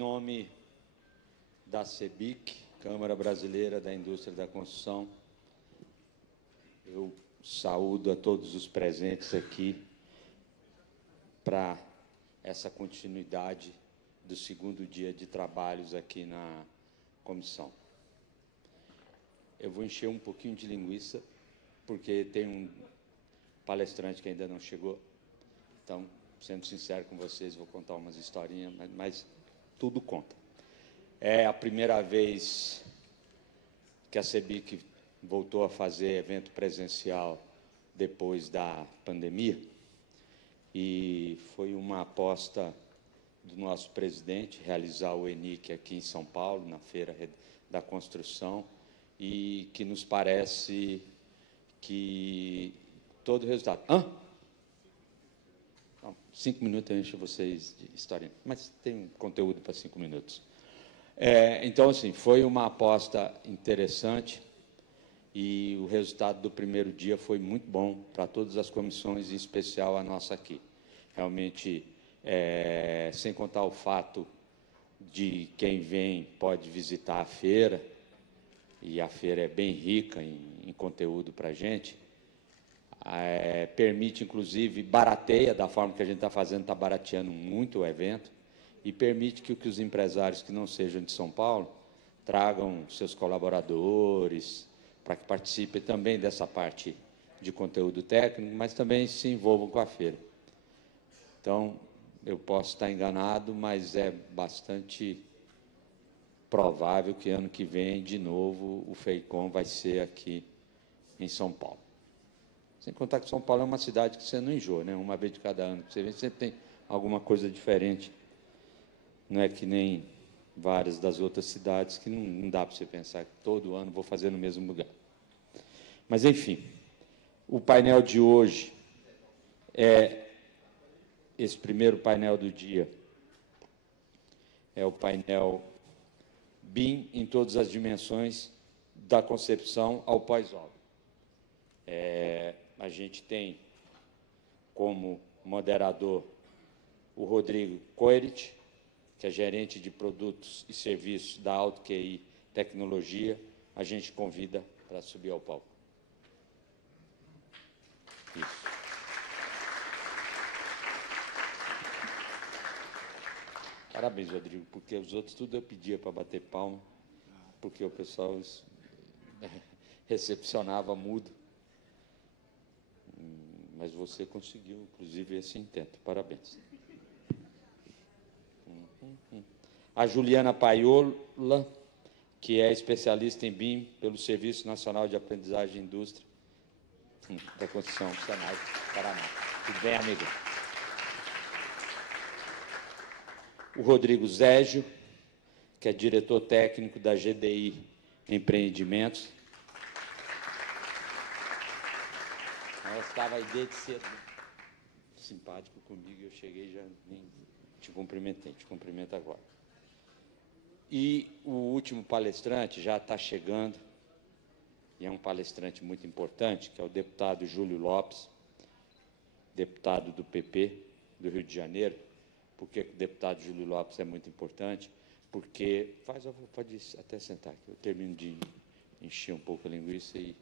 nome da CEBIC, Câmara Brasileira da Indústria da Construção, eu saúdo a todos os presentes aqui para essa continuidade do segundo dia de trabalhos aqui na comissão. Eu vou encher um pouquinho de linguiça, porque tem um palestrante que ainda não chegou. Então, sendo sincero com vocês, vou contar umas historinhas, mas tudo conta. É a primeira vez que a CEBIC voltou a fazer evento presencial depois da pandemia, e foi uma aposta do nosso presidente realizar o ENIC aqui em São Paulo, na Feira da Construção, e que nos parece que todo o resultado... Não, 5 minutos eu encho vocês de história, mas tem conteúdo para 5 minutos. Então, assim, foi uma aposta interessante e o resultado do primeiro dia foi muito bom para todas as comissões, em especial a nossa aqui. Realmente, sem contar o fato de quem vem pode visitar a feira, e a feira é bem rica em conteúdo para a gente, permite, inclusive, barateia, da forma que a gente está fazendo, está barateando muito o evento, e permite que os empresários que não sejam de São Paulo tragam seus colaboradores para que participem também dessa parte de conteúdo técnico, mas também se envolvam com a feira. Então, eu posso estar enganado, mas é bastante provável que ano que vem, de novo, o FEICOM vai ser aqui em São Paulo. Sem contar que São Paulo é uma cidade que você não enjoa, né? Uma vez de cada ano que você vem, sempre tem alguma coisa diferente. Não é que nem várias das outras cidades que não dá para você pensar que todo ano vou fazer no mesmo lugar. Mas, enfim, o painel de hoje esse primeiro painel do dia, é o painel BIM em todas as dimensões, da concepção ao pós-obra. A gente tem como moderador o Rodrigo Coerit, que é gerente de produtos e serviços da Alto QI Tecnologia. A gente convida para subir ao palco. Isso. Parabéns, Rodrigo, porque os outros tudo eu pedia para bater palma, porque o pessoal recepcionava mudo. Mas você conseguiu, inclusive, esse intento. Parabéns. A Juliana Paiola, que é especialista em BIM pelo Serviço Nacional de Aprendizagem e Indústria da Construção, Senai, Paraná. Tudo bem, amiga? O Rodrigo Zégio, que é diretor técnico da GDI Empreendimentos. Ela estava aí desde cedo, simpático comigo, eu cheguei e já nem te cumprimentei, te cumprimento agora. E o último palestrante já está chegando, e é um palestrante muito importante, que é o deputado Júlio Lopes, deputado do PP do Rio de Janeiro. Por que o deputado Júlio Lopes é muito importante? Porque, pode até sentar aqui, eu termino de encher um pouco a linguiça e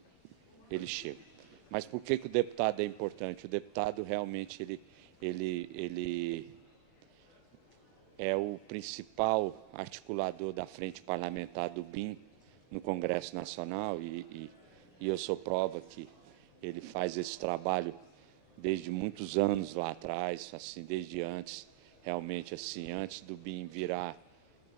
ele chega. Mas por que o deputado é importante? O deputado realmente ele é o principal articulador da frente parlamentar do BIM no Congresso Nacional e eu sou prova que ele faz esse trabalho desde muitos anos lá atrás, assim, desde antes, realmente assim, antes do BIM virar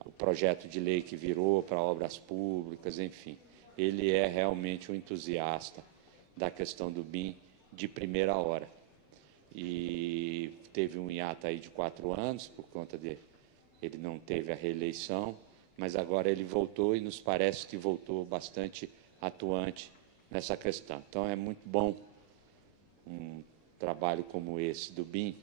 o projeto de lei que virou para obras públicas, enfim. Ele é realmente um entusiasta da questão do BIM de primeira hora. E teve um hiato aí de 4 anos, por conta de ele não teve a reeleição, mas agora ele voltou e nos parece que voltou bastante atuante nessa questão. Então, é muito bom um trabalho como esse do BIM,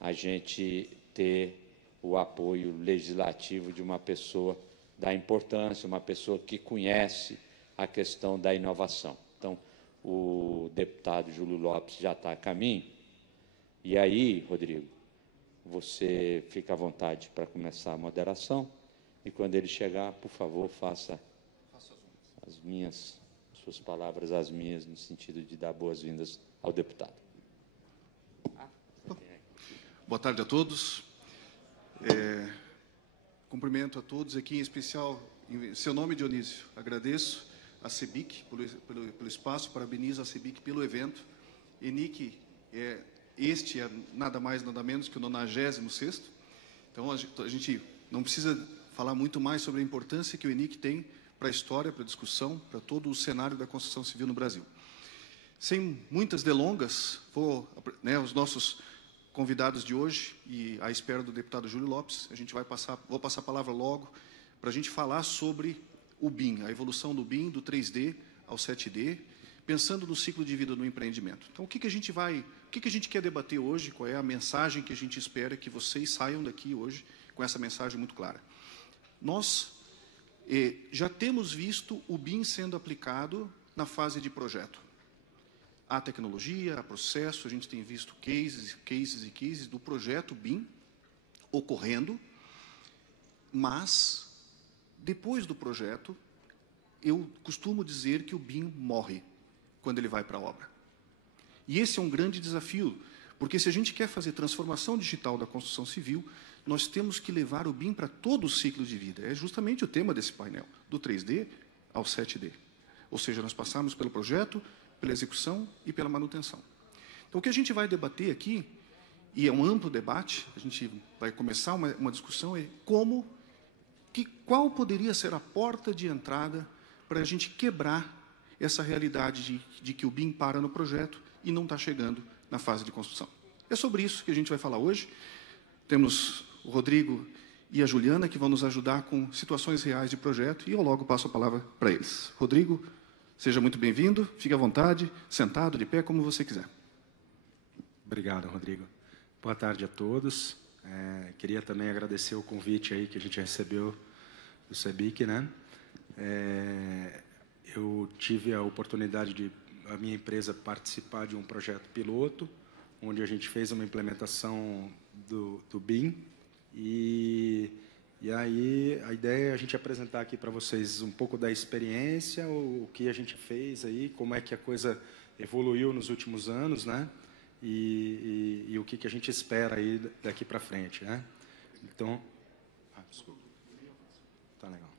a gente ter o apoio legislativo de uma pessoa da importância, uma pessoa que conhece a questão da inovação. Então, o deputado Júlio Lopes já está a caminho. E aí, Rodrigo, você fica à vontade para começar a moderação. E quando ele chegar, por favor, faça suas palavras as minhas, no sentido de dar boas-vindas ao deputado. Boa tarde a todos. Cumprimento a todos aqui, em especial, em seu nome, Dionísio, agradeço a CEBIC pelo espaço, parabenizo a CEBIC pelo evento. ENIC, este é nada mais, nada menos que o 96º. Então, a gente não precisa falar muito mais sobre a importância que o ENIC tem para a história, para a discussão, para todo o cenário da construção civil no Brasil. Sem muitas delongas, os nossos convidados de hoje, e à espera do deputado Júlio Lopes, vou passar a palavra logo para a gente falar sobre o BIM, a evolução do BIM, do 3D ao 7D, pensando no ciclo de vida do empreendimento. Então, o que a gente quer debater hoje, qual é a mensagem que a gente espera que vocês saiam daqui hoje com essa mensagem muito clara. Nós já temos visto o BIM sendo aplicado na fase de projeto. Há tecnologia, há processo, a gente tem visto cases do projeto BIM ocorrendo, mas, depois do projeto, eu costumo dizer que o BIM morre quando ele vai para a obra. E esse é um grande desafio, porque se a gente quer fazer transformação digital da construção civil, nós temos que levar o BIM para todo o ciclo de vida. É justamente o tema desse painel, do 3D ao 7D. Ou seja, nós passamos pelo projeto, pela execução e pela manutenção. Então, o que a gente vai debater aqui, e é um amplo debate, a gente vai começar uma discussão, qual poderia ser a porta de entrada para a gente quebrar essa realidade de que o BIM para no projeto e não está chegando na fase de construção. É sobre isso que a gente vai falar hoje. Temos o Rodrigo e a Juliana, que vão nos ajudar com situações reais de projeto, e eu logo passo a palavra para eles. Rodrigo, seja muito bem-vindo, fique à vontade, sentado, de pé, como você quiser. Obrigado, Rodrigo. Boa tarde a todos. Queria também agradecer o convite aí que a gente recebeu do CEBIC, né? Eu tive a oportunidade de a minha empresa participar de um projeto piloto, onde a gente fez uma implementação do BIM, e aí a ideia é a gente apresentar aqui para vocês um pouco da experiência, o que a gente fez aí, como é que a coisa evoluiu nos últimos anos, né? E o que a gente espera aí daqui para frente, né? Então, desculpa. Tá legal.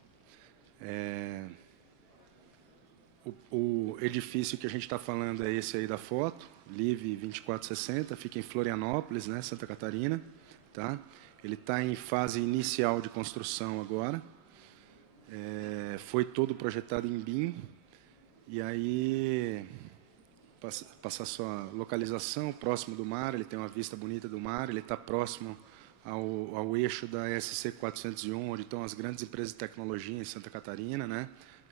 O edifício que a gente está falando é esse aí da foto, Live 2460, fica em Florianópolis, né, Santa Catarina, tá? Ele está em fase inicial de construção agora. Foi todo projetado em BIM. E aí, passar sua localização, próximo do mar, ele tem uma vista bonita do mar, ele está próximo ao eixo da SC 401, onde estão as grandes empresas de tecnologia em Santa Catarina, né?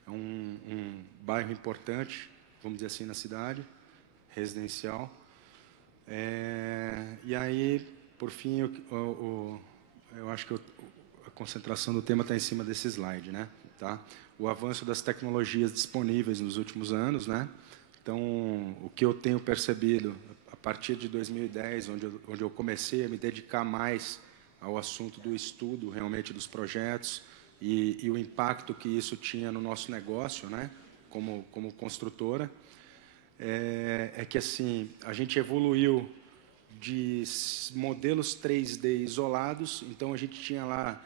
É um bairro importante, vamos dizer assim, na cidade, residencial. E aí, por fim, eu acho que a concentração do tema está em cima desse slide, né? Tá? O avanço das tecnologias disponíveis nos últimos anos, né? Então, o que eu tenho percebido a partir de 2010, onde eu comecei a me dedicar mais ao assunto do estudo, realmente, dos projetos, e o impacto que isso tinha no nosso negócio, né, como construtora, é que assim a gente evoluiu de modelos 3D isolados. Então a gente tinha lá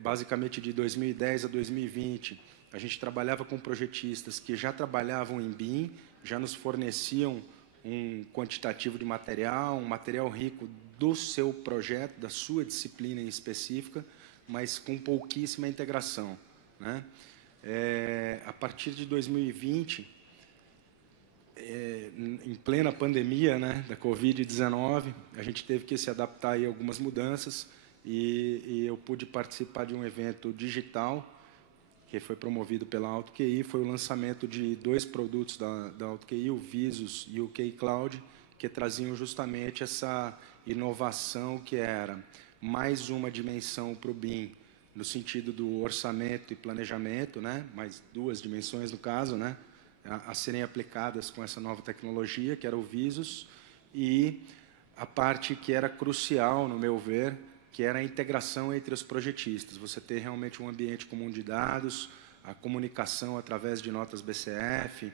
basicamente de 2010 a 2020 a gente trabalhava com projetistas que já trabalhavam em BIM, já nos forneciam um quantitativo de material, um material rico do seu projeto, da sua disciplina em específica, mas com pouquíssima integração, né? A partir de 2020, em plena pandemia, né, da Covid-19, a gente teve que se adaptar aí a algumas mudanças, e eu pude participar de um evento digital que foi promovido pela AutoQI. Foi o lançamento de 2 produtos da AutoQI, o Visus e o QI Cloud, que traziam justamente essa inovação, que era mais uma dimensão para o BIM, no sentido do orçamento e planejamento, né? Mais 2 dimensões, no caso, né? A serem aplicadas com essa nova tecnologia, que era o Visus, e a parte que era crucial, no meu ver, que era a integração entre os projetistas, você ter realmente um ambiente comum de dados, a comunicação através de notas BCF,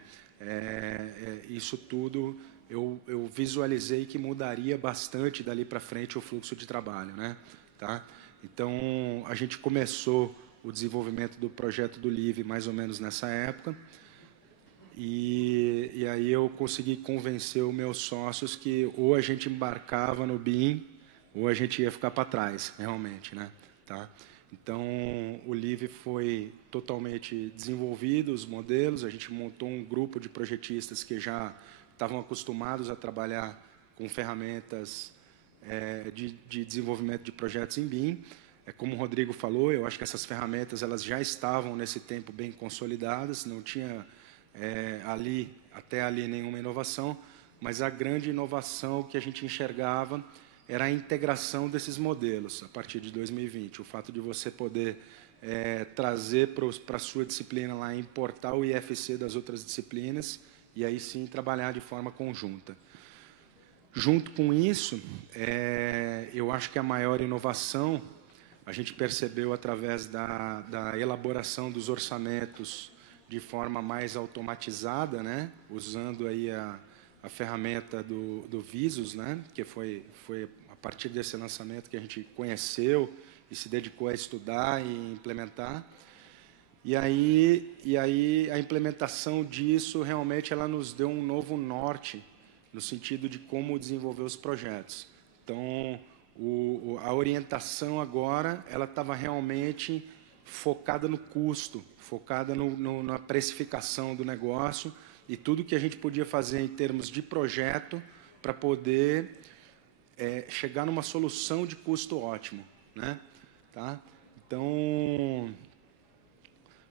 isso tudo eu visualizei que mudaria bastante dali para frente o fluxo de trabalho, né? Tá? Então, a gente começou o desenvolvimento do projeto do LIVE mais ou menos nessa época, e aí eu consegui convencer os meus sócios que ou a gente embarcava no BIM, ou a gente ia ficar para trás, realmente, né? Tá? Então, o LIVE foi totalmente desenvolvido, os modelos, a gente montou um grupo de projetistas que já estavam acostumados a trabalhar com ferramentas de desenvolvimento de projetos em BIM. Como o Rodrigo falou, eu acho que essas ferramentas elas já estavam nesse tempo bem consolidadas, não tinha até ali nenhuma inovação, mas a grande inovação que a gente enxergava era a integração desses modelos a partir de 2020. O fato de você poder trazer para a sua disciplina lá, importar o IFC das outras disciplinas e aí sim trabalhar de forma conjunta. Junto com isso, eu acho que a maior inovação a gente percebeu através da elaboração dos orçamentos de forma mais automatizada, né? Usando aí a ferramenta do Visus, né? Que foi a partir desse lançamento que a gente conheceu e se dedicou a estudar e implementar. E aí a implementação disso realmente ela nos deu um novo norte no sentido de como desenvolver os projetos. Então, a orientação agora ela estava realmente focada no custo, focada na precificação do negócio e tudo que a gente podia fazer em termos de projeto para poder chegar numa solução de custo ótimo, né? Tá? Então,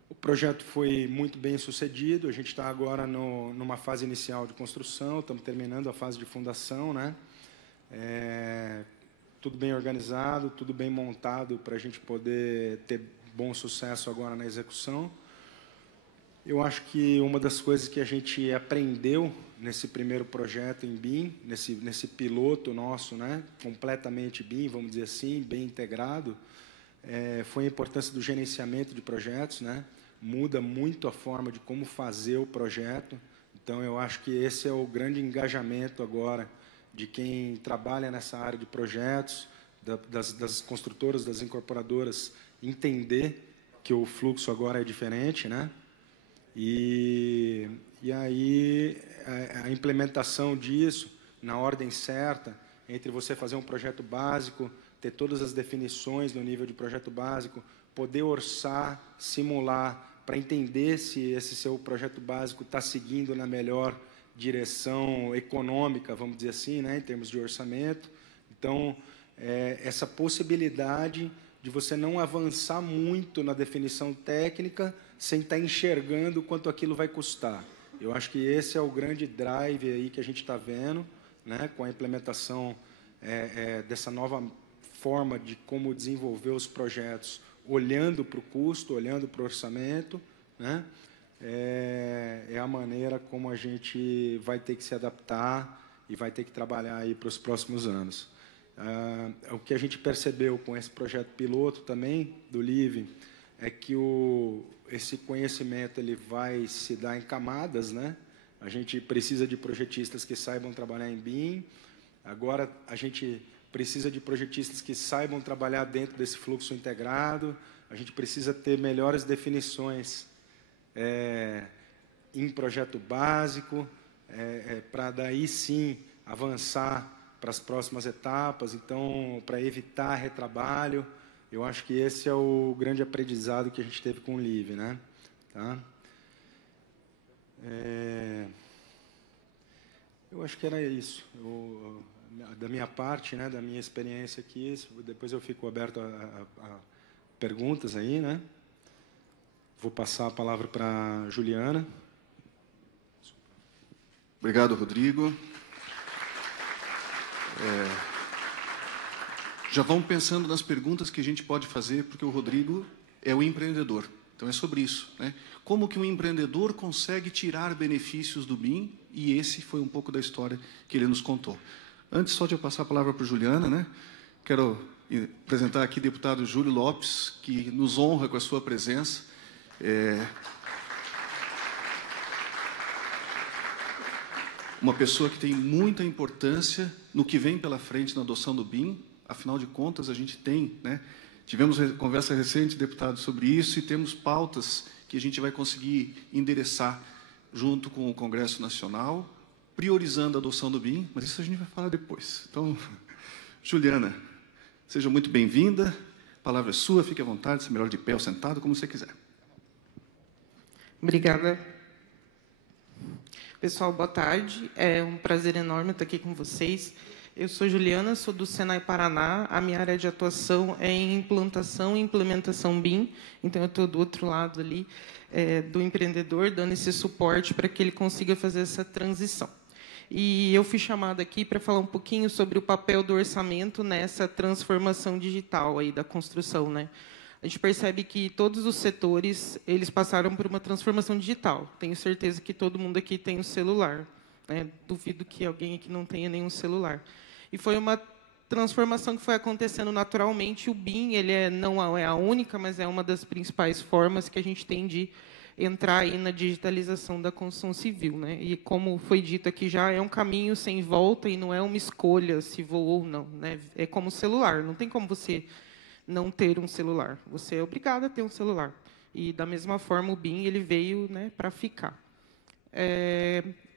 o projeto foi muito bem sucedido, a gente está agora numa fase inicial de construção, estamos terminando a fase de fundação, né? Tudo bem organizado, tudo bem montado para a gente poder ter bom sucesso agora na execução. Eu acho que uma das coisas que a gente aprendeu nesse primeiro projeto em BIM, nesse piloto nosso, né, completamente BIM, vamos dizer assim, bem integrado, foi a importância do gerenciamento de projetos, né? Muda muito a forma de como fazer o projeto. Então, eu acho que esse é o grande engajamento agora de quem trabalha nessa área de projetos, das construtoras, das incorporadoras, entender que o fluxo agora é diferente, né? E aí a implementação disso na ordem certa, entre você fazer um projeto básico, ter todas as definições no nível de projeto básico, poder orçar, simular, para entender se esse seu projeto básico está seguindo na melhor direção econômica, vamos dizer assim, né, em termos de orçamento. Então, essa possibilidade de você não avançar muito na definição técnica sem estar enxergando quanto aquilo vai custar. Eu acho que esse é o grande drive aí que a gente está vendo, né, com a implementação dessa nova forma de como desenvolver os projetos, olhando para o custo, olhando para o orçamento, né? É a maneira como a gente vai ter que se adaptar e vai ter que trabalhar aí para os próximos anos. O que a gente percebeu com esse projeto piloto também, do LIVE, é que esse conhecimento ele vai se dar em camadas, né? A gente precisa de projetistas que saibam trabalhar em BIM, agora a gente precisa de projetistas que saibam trabalhar dentro desse fluxo integrado, a gente precisa ter melhores definições em projeto básico, para daí sim avançar para as próximas etapas, então, para evitar retrabalho. Eu acho que esse é o grande aprendizado que a gente teve com o LIVE, né? Tá? Eu acho que era isso. Da minha parte, né, da minha experiência aqui, depois eu fico aberto a perguntas aí, né? Vou passar a palavra para a Juliana. Obrigado, Rodrigo. Já vamos pensando nas perguntas que a gente pode fazer, porque o Rodrigo é o empreendedor. Então, é sobre isso, né? Como que um empreendedor consegue tirar benefícios do BIM? E esse foi um pouco da história que ele nos contou. Antes só de eu passar a palavra para a Juliana, né? Quero apresentar aqui o deputado Júlio Lopes, que nos honra com a sua presença. Uma pessoa que tem muita importância no que vem pela frente na adoção do BIM. Afinal de contas, a gente tem, né? Tivemos conversa recente, deputado, sobre isso, e temos pautas que a gente vai conseguir endereçar junto com o Congresso Nacional, priorizando a adoção do BIM, mas isso a gente vai falar depois. Então, Juliana, seja muito bem-vinda, a palavra é sua, fique à vontade, se melhor de pé ou sentado, como você quiser. Obrigada. Pessoal, boa tarde, é um prazer enorme estar aqui com vocês. Eu sou Juliana, sou do Senai Paraná, a minha área de atuação é em implantação e implementação BIM, então eu estou do outro lado ali, do empreendedor, dando esse suporte para que ele consiga fazer essa transição. E eu fui chamada aqui para falar um pouquinho sobre o papel do orçamento nessa transformação digital aí da construção, né? A gente percebe que todos os setores eles passaram por uma transformação digital. Tenho certeza que todo mundo aqui tem um celular, né? Duvido que alguém aqui não tenha nenhum celular. E foi uma transformação que foi acontecendo naturalmente. O BIM ele não é a única, mas é uma das principais formas que a gente tem de entrar aí na digitalização da construção civil, né? E como foi dito aqui já, é um caminho sem volta e não é uma escolha se vou ou não, né? É como o celular, não tem como você não ter um celular. Você é obrigado a ter um celular. E da mesma forma o BIM ele veio, né, para ficar.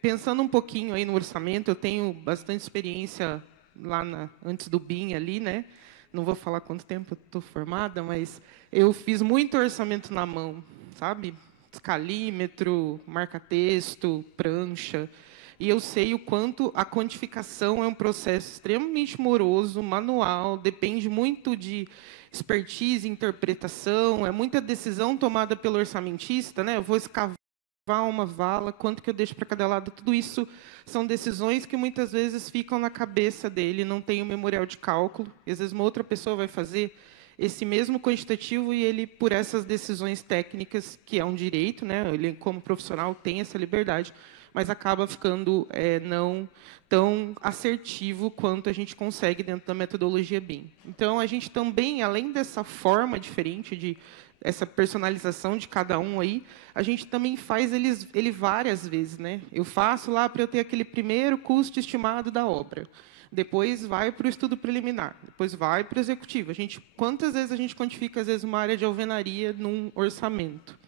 Pensando um pouquinho aí no orçamento, eu tenho bastante experiência lá antes do BIM ali, né? Não vou falar quanto tempo eu estou formada, mas eu fiz muito orçamento na mão, sabe? Escalímetro, marca-texto, prancha. E eu sei o quanto a quantificação é um processo extremamente moroso, manual, depende muito de expertise, interpretação, é muita decisão tomada pelo orçamentista, né? Eu vou escavar uma vala, quanto que eu deixo para cada lado, tudo isso são decisões que muitas vezes ficam na cabeça dele, não tem o memorial de cálculo, às vezes uma outra pessoa vai fazer esse mesmo quantitativo e ele, por essas decisões técnicas, que é um direito, né? Ele, como profissional, tem essa liberdade, mas acaba ficando não tão assertivo quanto a gente consegue dentro da metodologia BIM. Então, a gente também, além dessa forma diferente, essa personalização de cada um aí, a gente também faz ele várias vezes, né? Eu faço lá para eu ter aquele primeiro custo estimado da obra. Depois vai para o estudo preliminar, depois vai para o executivo. Quantas vezes a gente quantifica, às vezes, uma área de alvenaria num orçamento?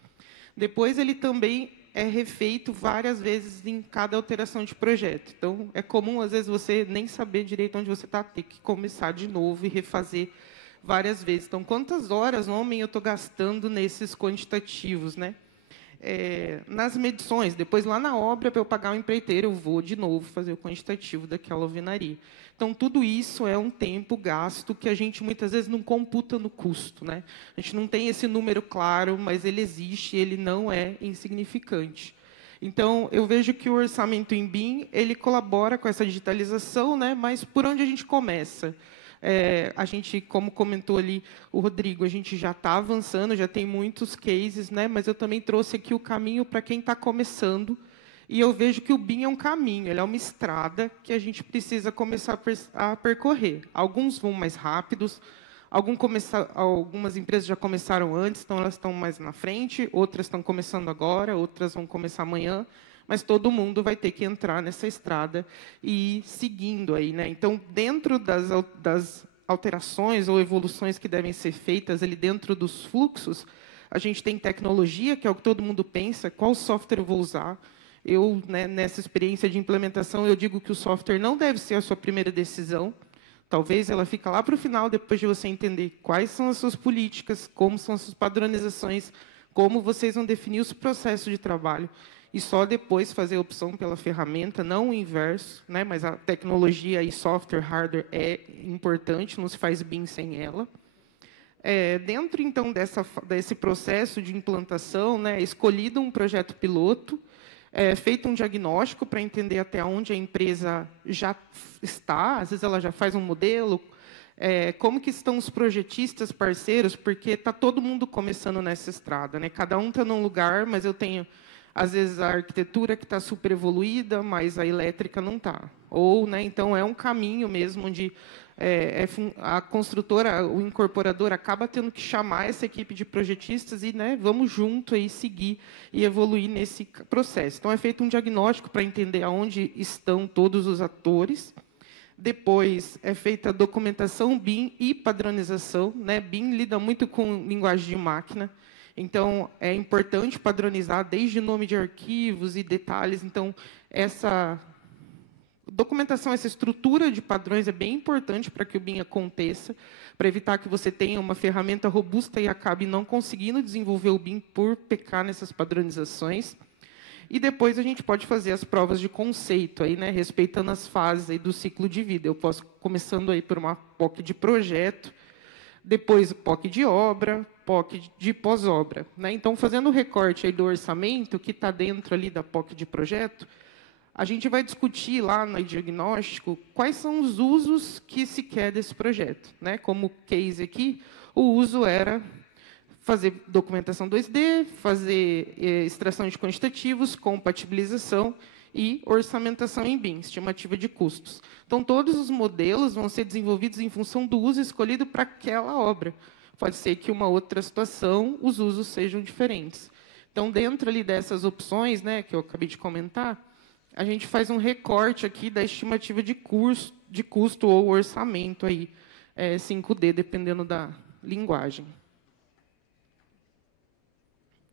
Depois, ele também é refeito várias vezes em cada alteração de projeto. Então, é comum, às vezes, você nem saber direito onde você está, ter que começar de novo e refazer várias vezes. Então, quantas horas, homem, eu estou gastando nesses quantitativos, né? Nas medições, depois lá na obra, para eu pagar o empreiteiro, eu vou de novo fazer o quantitativo daquela alvenaria. Então, tudo isso é um tempo gasto que a gente muitas vezes não computa no custo, né? A gente não tem esse número claro, mas ele existe, ele não é insignificante. Então, eu vejo que o orçamento em BIM ele colabora com essa digitalização, né? Mas por onde a gente começa? A gente, como comentou ali o Rodrigo, a gente já está avançando, já tem muitos cases, né? Mas eu também trouxe aqui o caminho para quem está começando. E eu vejo que o BIM é um caminho, ele é uma estrada que a gente precisa começar a percorrer. Alguns vão mais rápidos, algumas empresas já começaram antes, então elas estão mais na frente, outras estão começando agora, outras vão começar amanhã, mas todo mundo vai ter que entrar nessa estrada e ir seguindo aí, né? Então, dentro das alterações ou evoluções que devem ser feitas ali dentro dos fluxos, a gente tem tecnologia, que é o que todo mundo pensa, qual software eu vou usar. Eu, né, nessa experiência de implementação, eu digo que o software não deve ser a sua primeira decisão. Talvez ela fique lá para o final, depois de você entender quais são as suas políticas, como são as suas padronizações, como vocês vão definir os processos de trabalho. E só depois fazer a opção pela ferramenta, não o inverso, né? Mas a tecnologia e software, hardware é importante, não se faz BIM sem ela. Dentro, então, desse processo de implantação, né, é escolhido um projeto piloto, feito um diagnóstico para entender até onde a empresa já está, às vezes ela já faz um modelo, como que estão os projetistas parceiros, porque está todo mundo começando nessa estrada, né? Cada um está num lugar, mas eu tenho Às vezes, a arquitetura que está super evoluída, mas a elétrica não está. Ou, né, então, é um caminho mesmo onde a construtora, o incorporador, acaba tendo que chamar essa equipe de projetistas e, né, vamos junto aí seguir e evoluir nesse processo. Então, é feito um diagnóstico para entender aonde estão todos os atores. Depois, é feita a documentação BIM e padronização, né? BIM lida muito com linguagem de máquina, então é importante padronizar desde nome de arquivos e detalhes. Então, essa documentação, essa estrutura de padrões é bem importante para que o BIM aconteça, para evitar que você tenha uma ferramenta robusta e acabe não conseguindo desenvolver o BIM por pecar nessas padronizações. E depois a gente pode fazer as provas de conceito, aí, né, respeitando as fases aí do ciclo de vida. Eu posso, começando aí por uma POC de projeto, depois POC de obra, POC de pós-obra, né? Então, fazendo o recorte aí do orçamento, que está dentro ali da POC de projeto, a gente vai discutir lá no diagnóstico quais são os usos que se quer desse projeto, né? Como case aqui, o uso era fazer documentação 2D, fazer extração de quantitativos, compatibilização e orçamentação em BIM, estimativa de custos. Então, todos os modelos vão ser desenvolvidos em função do uso escolhido para aquela obra. Pode ser que uma outra situação os usos sejam diferentes. Então, dentro ali dessas opções, né, que eu acabei de comentar, a gente faz um recorte aqui da estimativa de custo ou orçamento aí, 5D, dependendo da linguagem.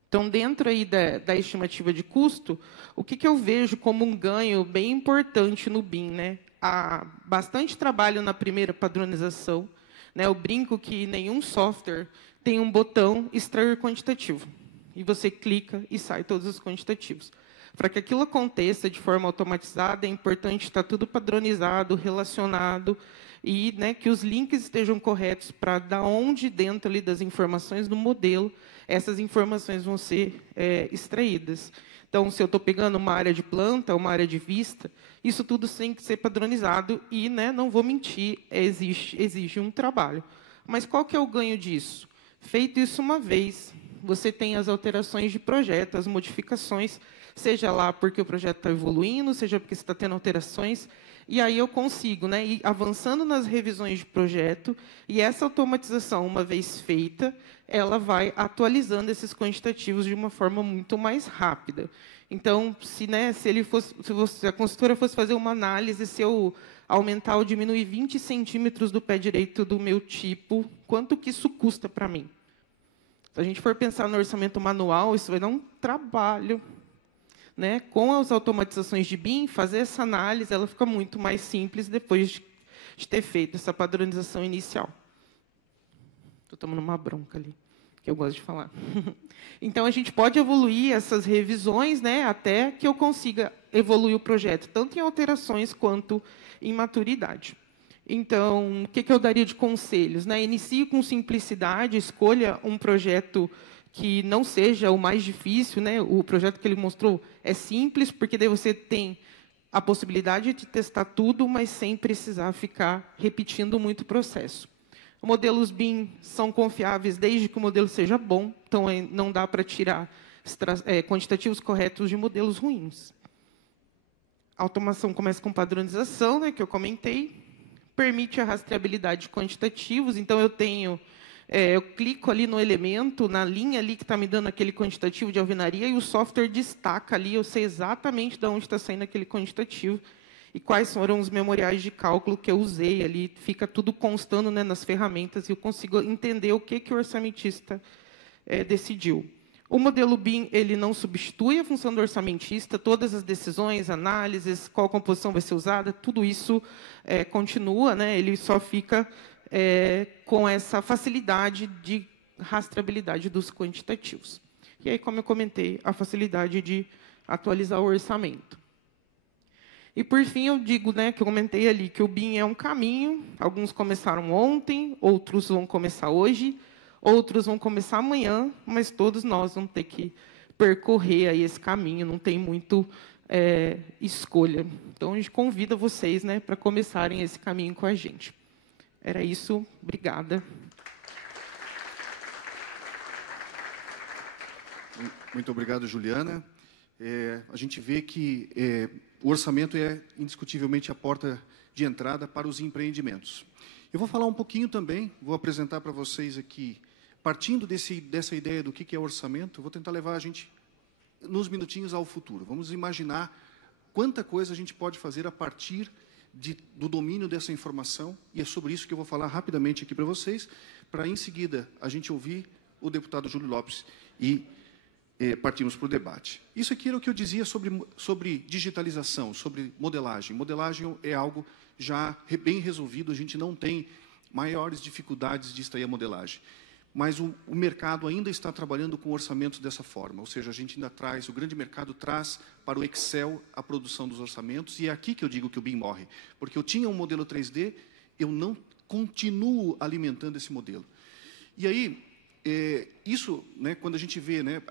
Então, dentro aí da estimativa de custo, o que eu vejo como um ganho bem importante no BIM, né? Há bastante trabalho na primeira padronização, né? Eu brinco que nenhum software tem um botão extrair quantitativo. E você clica e sai todos os quantitativos. Para que aquilo aconteça de forma automatizada, é importante estar tudo padronizado, relacionado, e, né, que os links estejam corretos para da onde dentro ali das informações do modelo essas informações vão ser extraídas. Então, se eu estou pegando uma área de planta, uma área de vista, isso tudo tem que ser padronizado e, né, não vou mentir, exige um trabalho. Mas qual que é o ganho disso? Feito isso uma vez, você tem as alterações de projeto, as modificações, seja lá porque o projeto está evoluindo, seja porque você está tendo alterações, e aí eu consigo, né, ir avançando nas revisões de projeto, e essa automatização, uma vez feita, ela vai atualizando esses quantitativos de uma forma muito mais rápida. Então, se a consultora fosse fazer uma análise, se eu aumentar ou diminuir 20 centímetros do pé direito do meu tipo, quanto que isso custa para mim? Se a gente for pensar no orçamento manual, isso vai dar um trabalho. Né? Com as automatizações de BIM, fazer essa análise ela fica muito mais simples depois de ter feito essa padronização inicial. Estou tomando uma bronca ali, que eu gosto de falar. Então, a gente pode evoluir essas revisões, né, até que eu consiga evoluir o projeto, tanto em alterações quanto em maturidade. Então, o que eu daria de conselhos? Né? Inicie com simplicidade, escolha um projeto que não seja o mais difícil, né? O projeto que ele mostrou é simples, porque daí você tem a possibilidade de testar tudo, mas sem precisar ficar repetindo muito o processo. Modelos BIM são confiáveis desde que o modelo seja bom, então não dá para tirar quantitativos corretos de modelos ruins. A automação começa com padronização, né, que eu comentei, permite a rastreabilidade de quantitativos, então eu clico ali no elemento, na linha ali que está me dando aquele quantitativo de alvenaria, e o software destaca ali, eu sei exatamente de onde está saindo aquele quantitativo e quais foram os memoriais de cálculo que eu usei ali. Fica tudo constando, né, nas ferramentas, e eu consigo entender o que o orçamentista decidiu. O modelo BIM ele não substitui a função do orçamentista, todas as decisões, análises, qual composição vai ser usada, tudo isso continua, né, ele só fica com essa facilidade de rastreabilidade dos quantitativos. E aí, como eu comentei, a facilidade de atualizar o orçamento. E, por fim, eu digo, né, que eu comentei ali, que o BIM é um caminho, alguns começaram ontem, outros vão começar hoje, outros vão começar amanhã, mas todos nós vamos ter que percorrer aí esse caminho, não tem muito escolha. Então, a gente convida vocês, né, para começarem esse caminho com a gente. Era isso. Obrigada. Muito obrigado, Juliana. a gente vê que o orçamento é indiscutivelmente a porta de entrada para os empreendimentos. Eu vou falar um pouquinho também, vou apresentar para vocês aqui, partindo dessa ideia do que é orçamento, vou tentar levar a gente, nos minutinhos, ao futuro. Vamos imaginar quanta coisa a gente pode fazer a partir do domínio dessa informação, e é sobre isso que eu vou falar rapidamente aqui para vocês, para, em seguida, a gente ouvir o deputado Júlio Lopes e partimos para o debate. Isso aqui era o que eu dizia sobre digitalização, sobre modelagem. Modelagem é algo já bem resolvido, a gente não tem maiores dificuldades de extrair a modelagem. Mas o mercado ainda está trabalhando com orçamentos dessa forma, ou seja, a gente ainda traz, o grande mercado traz para o Excel a produção dos orçamentos, e é aqui que eu digo que o BIM morre, porque eu tinha um modelo 3D, eu não continuo alimentando esse modelo. E aí, isso, né, quando a gente vê, né,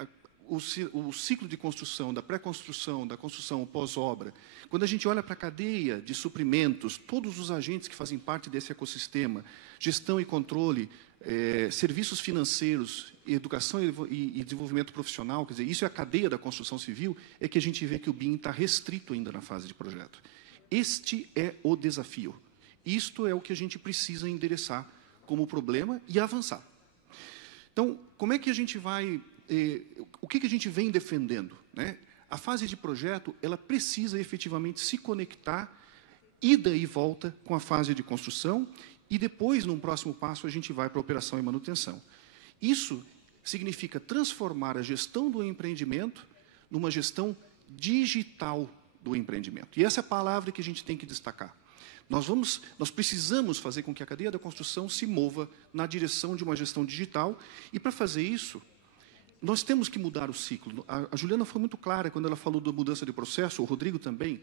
o ciclo de construção, da pré-construção, da construção pós-obra, quando a gente olha para a cadeia de suprimentos, todos os agentes que fazem parte desse ecossistema, gestão e controle, serviços financeiros, educação e desenvolvimento profissional, quer dizer, isso é a cadeia da construção civil, é que a gente vê que o BIM está restrito ainda na fase de projeto. Este é o desafio. Isto é o que a gente precisa endereçar como problema e avançar. Então, como é que a gente vai... o que a gente vem defendendo, né? A fase de projeto, ela precisa efetivamente se conectar, ida e volta com a fase de construção, e depois, num próximo passo, a gente vai para a operação e manutenção. Isso significa transformar a gestão do empreendimento numa gestão digital do empreendimento. E essa é a palavra que a gente tem que destacar. Nós precisamos fazer com que a cadeia da construção se mova na direção de uma gestão digital, e para fazer isso, nós temos que mudar o ciclo. A Juliana foi muito clara quando ela falou da mudança de processo, o Rodrigo também.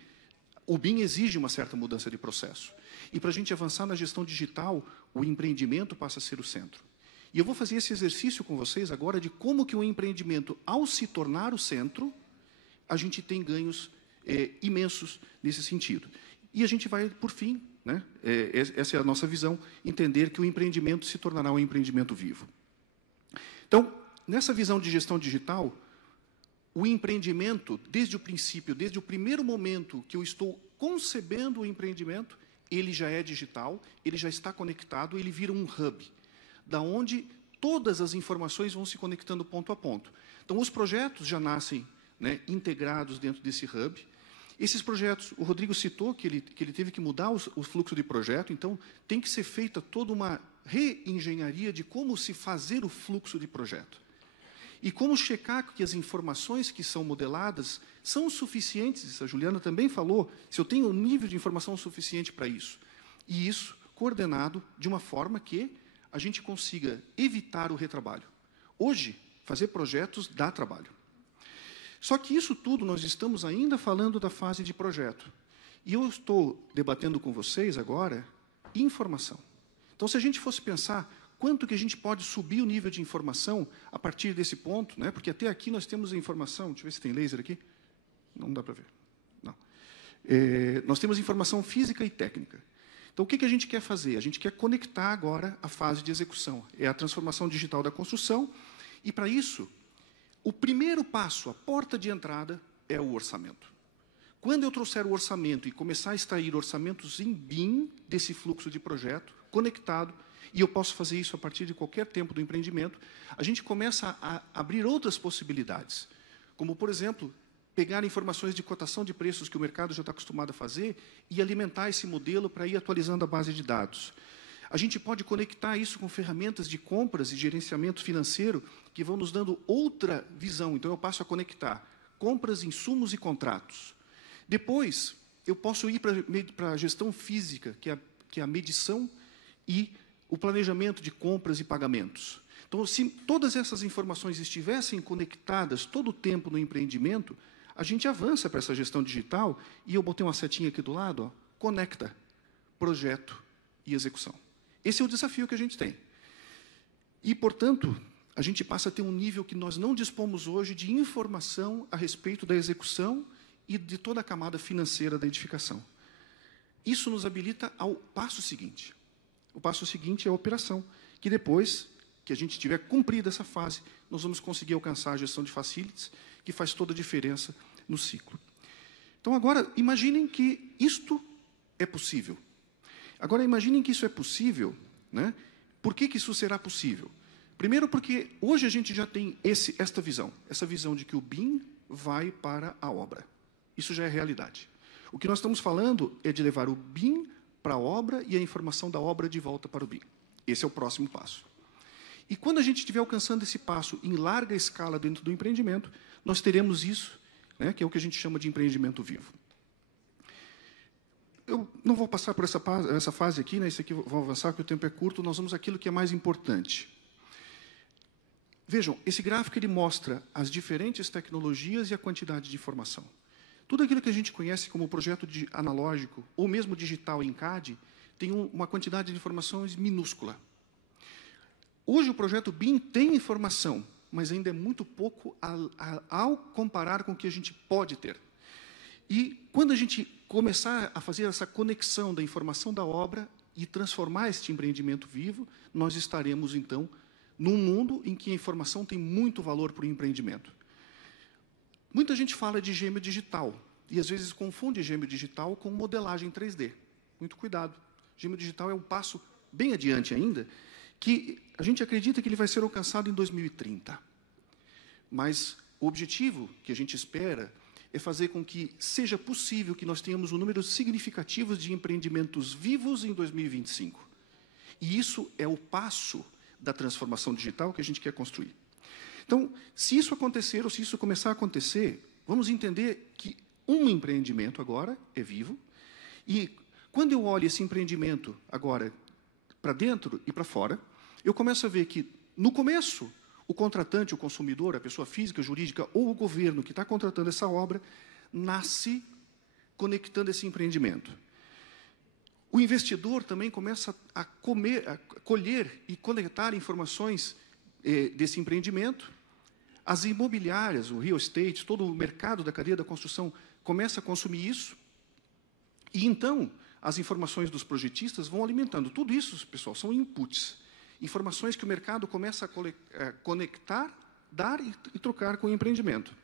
O BIM exige uma certa mudança de processo. E para a gente avançar na gestão digital, o empreendimento passa a ser o centro. E eu vou fazer esse exercício com vocês agora de como que o empreendimento, ao se tornar o centro, a gente tem ganhos imensos nesse sentido. E a gente vai, por fim, né, essa é a nossa visão, entender que o empreendimento se tornará um empreendimento vivo. Então, nessa visão de gestão digital, o empreendimento, desde o princípio, desde o primeiro momento que eu estou concebendo o empreendimento, ele já é digital, ele já está conectado, ele vira um hub, da onde todas as informações vão se conectando ponto a ponto. Então, os projetos já nascem, né, integrados dentro desse hub. Esses projetos, o Rodrigo citou que ele teve que mudar o fluxo de projeto, então tem que ser feita toda uma reengenharia de como se fazer o fluxo de projeto. E como checar que as informações que são modeladas são suficientes, isso a Juliana também falou, se eu tenho um nível de informação suficiente para isso. E isso coordenado de uma forma que a gente consiga evitar o retrabalho. Hoje, fazer projetos dá trabalho. Só que isso tudo nós estamos ainda falando da fase de projeto. E eu estou debatendo com vocês agora informação. Então, se a gente fosse pensar quanto que a gente pode subir o nível de informação a partir desse ponto, né? Porque até aqui nós temos a informação, deixa eu ver se tem laser aqui. Não dá para ver. Não. Nós temos informação física e técnica. Então, o que a gente quer fazer? A gente quer conectar agora a fase de execução. É a transformação digital da construção. E, para isso, o primeiro passo, a porta de entrada, é o orçamento. Quando eu trouxer o orçamento e começar a extrair orçamentos em BIM desse fluxo de projeto, conectado, e eu posso fazer isso a partir de qualquer tempo do empreendimento, a gente começa a abrir outras possibilidades, como, por exemplo, pegar informações de cotação de preços que o mercado já está acostumado a fazer e alimentar esse modelo para ir atualizando a base de dados. A gente pode conectar isso com ferramentas de compras e gerenciamento financeiro que vão nos dando outra visão. Então, eu passo a conectar compras, insumos e contratos. Depois, eu posso ir para a gestão física, que é a medição e o planejamento de compras e pagamentos. Então, se todas essas informações estivessem conectadas todo o tempo no empreendimento, a gente avança para essa gestão digital, e eu botei uma setinha aqui do lado, ó, conecta projeto e execução. Esse é o desafio que a gente tem. E, portanto, a gente passa a ter um nível que nós não dispomos hoje de informação a respeito da execução e de toda a camada financeira da edificação. Isso nos habilita ao passo seguinte. O passo seguinte é a operação, que depois que a gente tiver cumprido essa fase, nós vamos conseguir alcançar a gestão de facilities, que faz toda a diferença no ciclo. Então, agora, imaginem que isto é possível. Agora, imaginem que isso é possível, né? Por que isso será possível? Primeiro, porque hoje a gente já tem essa visão de que o BIM vai para a obra. Isso já é realidade. O que nós estamos falando é de levar o BIM para a obra e a informação da obra de volta para o BIM. Esse é o próximo passo. E quando a gente estiver alcançando esse passo em larga escala dentro do empreendimento, nós teremos isso, né, que é o que a gente chama de empreendimento vivo. Eu não vou passar por essa fase aqui, né, isso aqui vou avançar, porque o tempo é curto, nós vamos àquilo que é mais importante. Vejam, esse gráfico ele mostra as diferentes tecnologias e a quantidade de informação. Tudo aquilo que a gente conhece como projeto analógico, ou mesmo digital em CAD, tem uma quantidade de informações minúscula. Hoje o projeto BIM tem informação, mas ainda é muito pouco ao comparar com o que a gente pode ter. E quando a gente começar a fazer essa conexão da informação da obra e transformar este empreendimento vivo, nós estaremos, então, num mundo em que a informação tem muito valor para o empreendimento. Muita gente fala de gêmeo digital, e às vezes confunde gêmeo digital com modelagem 3D. Muito cuidado. Gêmeo digital é um passo bem adiante ainda, que a gente acredita que ele vai ser alcançado em 2030. Mas o objetivo que a gente espera é fazer com que seja possível que nós tenhamos um número significativo de empreendimentos vivos em 2025. E isso é o passo da transformação digital que a gente quer construir. Então, se isso acontecer, ou se isso começar a acontecer, vamos entender que um empreendimento agora é vivo, e quando eu olho esse empreendimento agora para dentro e para fora, eu começo a ver que, no começo, o contratante, o consumidor, a pessoa física, jurídica ou o governo que está contratando essa obra, nasce conectando esse empreendimento. O investidor também começa a colher e coletar informações desse empreendimento. As imobiliárias, o real estate, todo o mercado da cadeia da construção começa a consumir isso. E, então, as informações dos projetistas vão alimentando. Tudo isso, pessoal, são inputs. Informações que o mercado começa a conectar, dar e trocar com o empreendimento.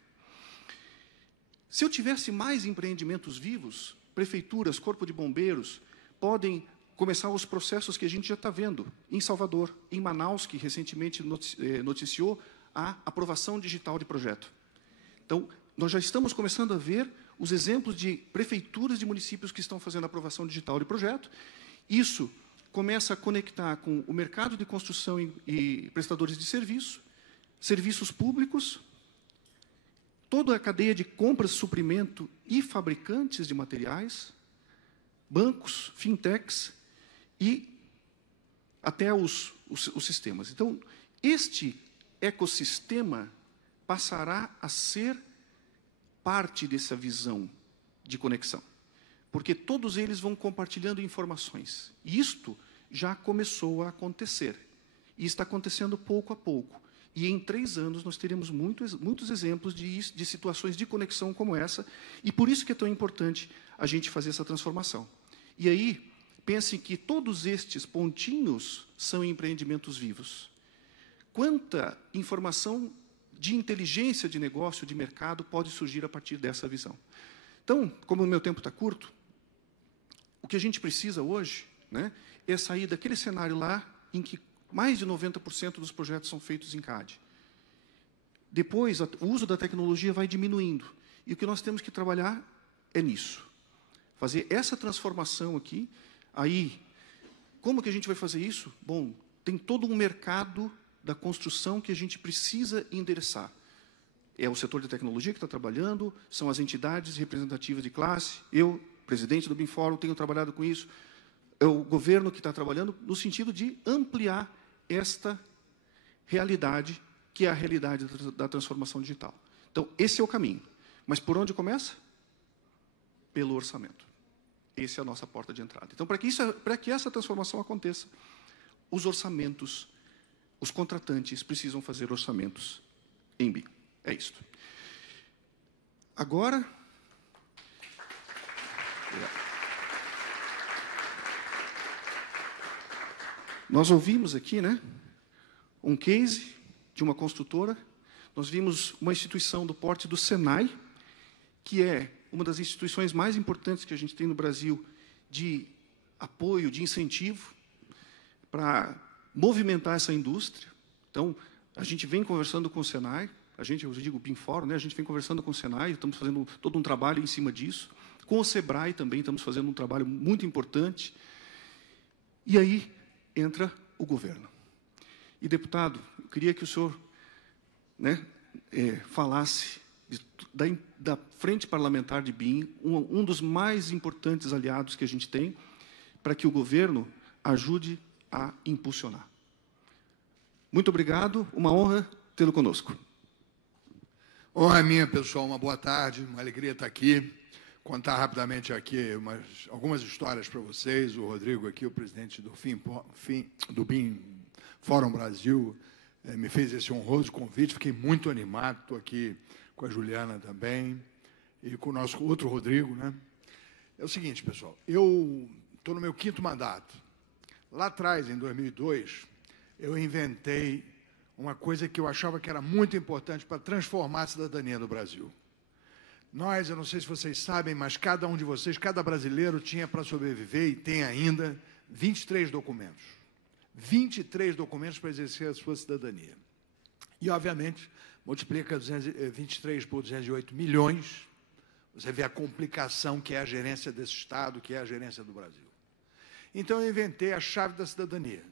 Se eu tivesse mais empreendimentos vivos, prefeituras, corpo de bombeiros, podem começar os processos que a gente já está vendo em Salvador, em Manaus, que recentemente noticiou a aprovação digital de projeto. Então, nós já estamos começando a ver os exemplos de prefeituras de municípios que estão fazendo a aprovação digital de projeto. Isso começa a conectar com o mercado de construção e prestadores de serviço, serviços públicos, toda a cadeia de compras, suprimento e fabricantes de materiais, bancos, fintechs e até os sistemas. Então, este ecossistema passará a ser parte dessa visão de conexão, porque todos eles vão compartilhando informações. E isto já começou a acontecer, e está acontecendo pouco a pouco. E em 3 anos nós teremos muitos exemplos de situações de conexão como essa, e por isso que é tão importante a gente fazer essa transformação. E aí, pensem que todos estes pontinhos são empreendimentos vivos. Quanta informação de inteligência de negócio, de mercado, pode surgir a partir dessa visão. Então, como o meu tempo está curto, o que a gente precisa hoje, né, é sair daquele cenário lá em que mais de 90% dos projetos são feitos em CAD. Depois, o uso da tecnologia vai diminuindo. E o que nós temos que trabalhar é nisso. Fazer essa transformação aqui. Aí, como que a gente vai fazer isso? Bom, tem todo um mercado da construção que a gente precisa endereçar. É o setor de tecnologia que está trabalhando, são as entidades representativas de classe. Eu, presidente do BIM Fórum, tenho trabalhado com isso. É o governo que está trabalhando no sentido de ampliar esta realidade, que é a realidade da transformação digital. Então, esse é o caminho. Mas por onde começa? Pelo orçamento. Essa é a nossa porta de entrada. Então, para que essa transformação aconteça, os orçamentos, os contratantes precisam fazer orçamentos em BIM. É isto. Agora... Nós ouvimos aqui, né, um case de uma construtora, nós vimos uma instituição do porte do Senai, que é uma das instituições mais importantes que a gente tem no Brasil de apoio, de incentivo para movimentar essa indústria. Então, a gente vem conversando com o Senai, eu digo o BIM-Fórum, né? A gente vem conversando com o Senai, estamos fazendo todo um trabalho em cima disso. Com o SEBRAE também estamos fazendo um trabalho muito importante. E aí entra o governo. E, deputado, eu queria que o senhor, né, falasse da Frente Parlamentar de BIM, um dos mais importantes aliados que a gente tem, para que o governo ajude a impulsionar. Muito obrigado, uma honra tê-lo conosco. Honra minha, pessoal, uma boa tarde, uma alegria estar aqui, contar rapidamente aqui algumas histórias para vocês. O Rodrigo aqui, o presidente do BIM Fórum Brasil, me fez esse honroso convite, fiquei muito animado, estou aqui com a Juliana também, e com o nosso outro Rodrigo, né? É o seguinte, pessoal, eu estou no meu 5º mandato. Lá atrás, em 2002, eu inventei uma coisa que eu achava que era muito importante para transformar a cidadania do Brasil. Eu não sei se vocês sabem, mas cada um de vocês, cada brasileiro tinha para sobreviver, e tem ainda, 23 documentos. 23 documentos para exercer a sua cidadania. E, obviamente, multiplica 23 por 208 milhões, você vê a complicação que é a gerência desse Estado, que é a gerência do Brasil. Então, eu inventei a chave da cidadania.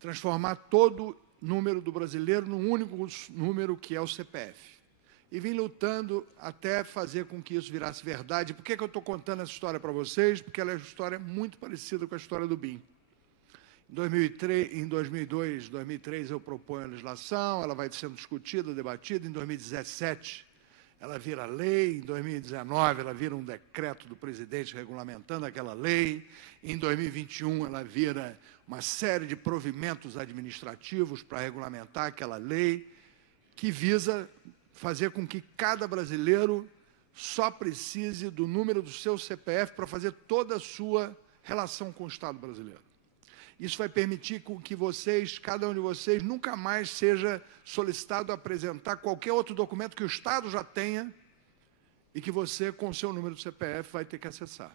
Transformar todo número do brasileiro num único número, que é o CPF. E vim lutando até fazer com que isso virasse verdade. Por que eu estou contando essa história para vocês? Porque ela é uma história muito parecida com a história do BIM. Em 2002, 2003, eu proponho a legislação, ela vai sendo discutida, debatida. Em 2017, ela vira lei. Em 2019, ela vira um decreto do presidente regulamentando aquela lei. Em 2021, ela vira uma série de provimentos administrativos para regulamentar aquela lei, que visa fazer com que cada brasileiro só precise do número do seu CPF para fazer toda a sua relação com o Estado brasileiro. Isso vai permitir que vocês, cada um de vocês, nunca mais seja solicitado a apresentar qualquer outro documento que o Estado já tenha e que você, com o seu número do CPF, vai ter que acessar.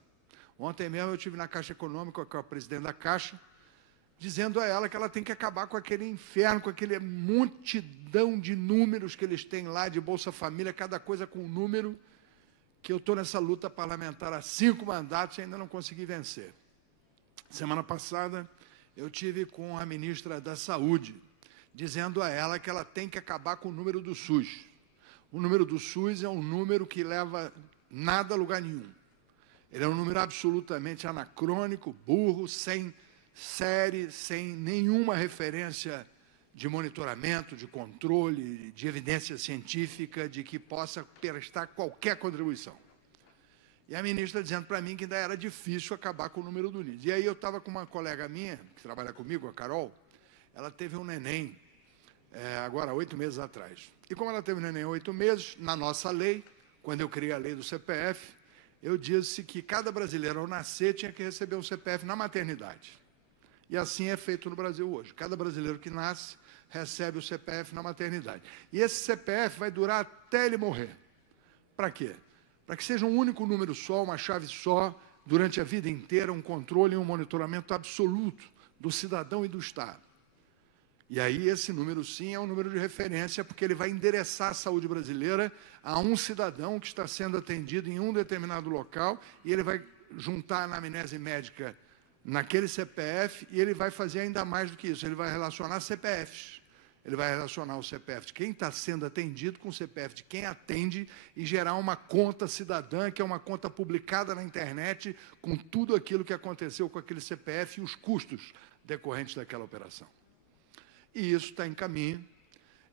Ontem mesmo eu estive na Caixa Econômica com a presidente da Caixa, dizendo a ela que ela tem que acabar com aquele inferno, com aquele multidão de números que eles têm lá, de Bolsa Família, cada coisa com um número, que eu estou nessa luta parlamentar há 5 mandatos e ainda não consegui vencer. Semana passada, eu tive com a ministra da Saúde, dizendo a ela que ela tem que acabar com o número do SUS. O número do SUS é um número que leva nada a lugar nenhum. Ele é um número absolutamente anacrônico, burro, sem série, sem nenhuma referência de monitoramento, de controle, de evidência científica, de que possa prestar qualquer contribuição. E a ministra dizendo para mim que ainda era difícil acabar com o número do NIS. E aí eu estava com uma colega minha, que trabalha comigo, a Carol, ela teve um neném, agora 8 meses atrás. E como ela teve um neném 8 meses, na nossa lei, quando eu criei a lei do CPF, eu disse que cada brasileiro, ao nascer, tinha que receber um CPF na maternidade. E assim é feito no Brasil hoje. Cada brasileiro que nasce recebe o CPF na maternidade. E esse CPF vai durar até ele morrer. Para quê? Para que seja um único número só, uma chave só, durante a vida inteira, um controle e um monitoramento absoluto do cidadão e do Estado. E aí esse número, sim, é um número de referência, porque ele vai endereçar a saúde brasileira a um cidadão que está sendo atendido em um determinado local, e ele vai juntar a anamnese médica naquele CPF, e ele vai fazer ainda mais do que isso, ele vai relacionar CPFs. Ele vai relacionar o CPF de quem está sendo atendido com o CPF de quem atende e gerar uma conta cidadã, que é uma conta publicada na internet, com tudo aquilo que aconteceu com aquele CPF e os custos decorrentes daquela operação. E isso está em caminho.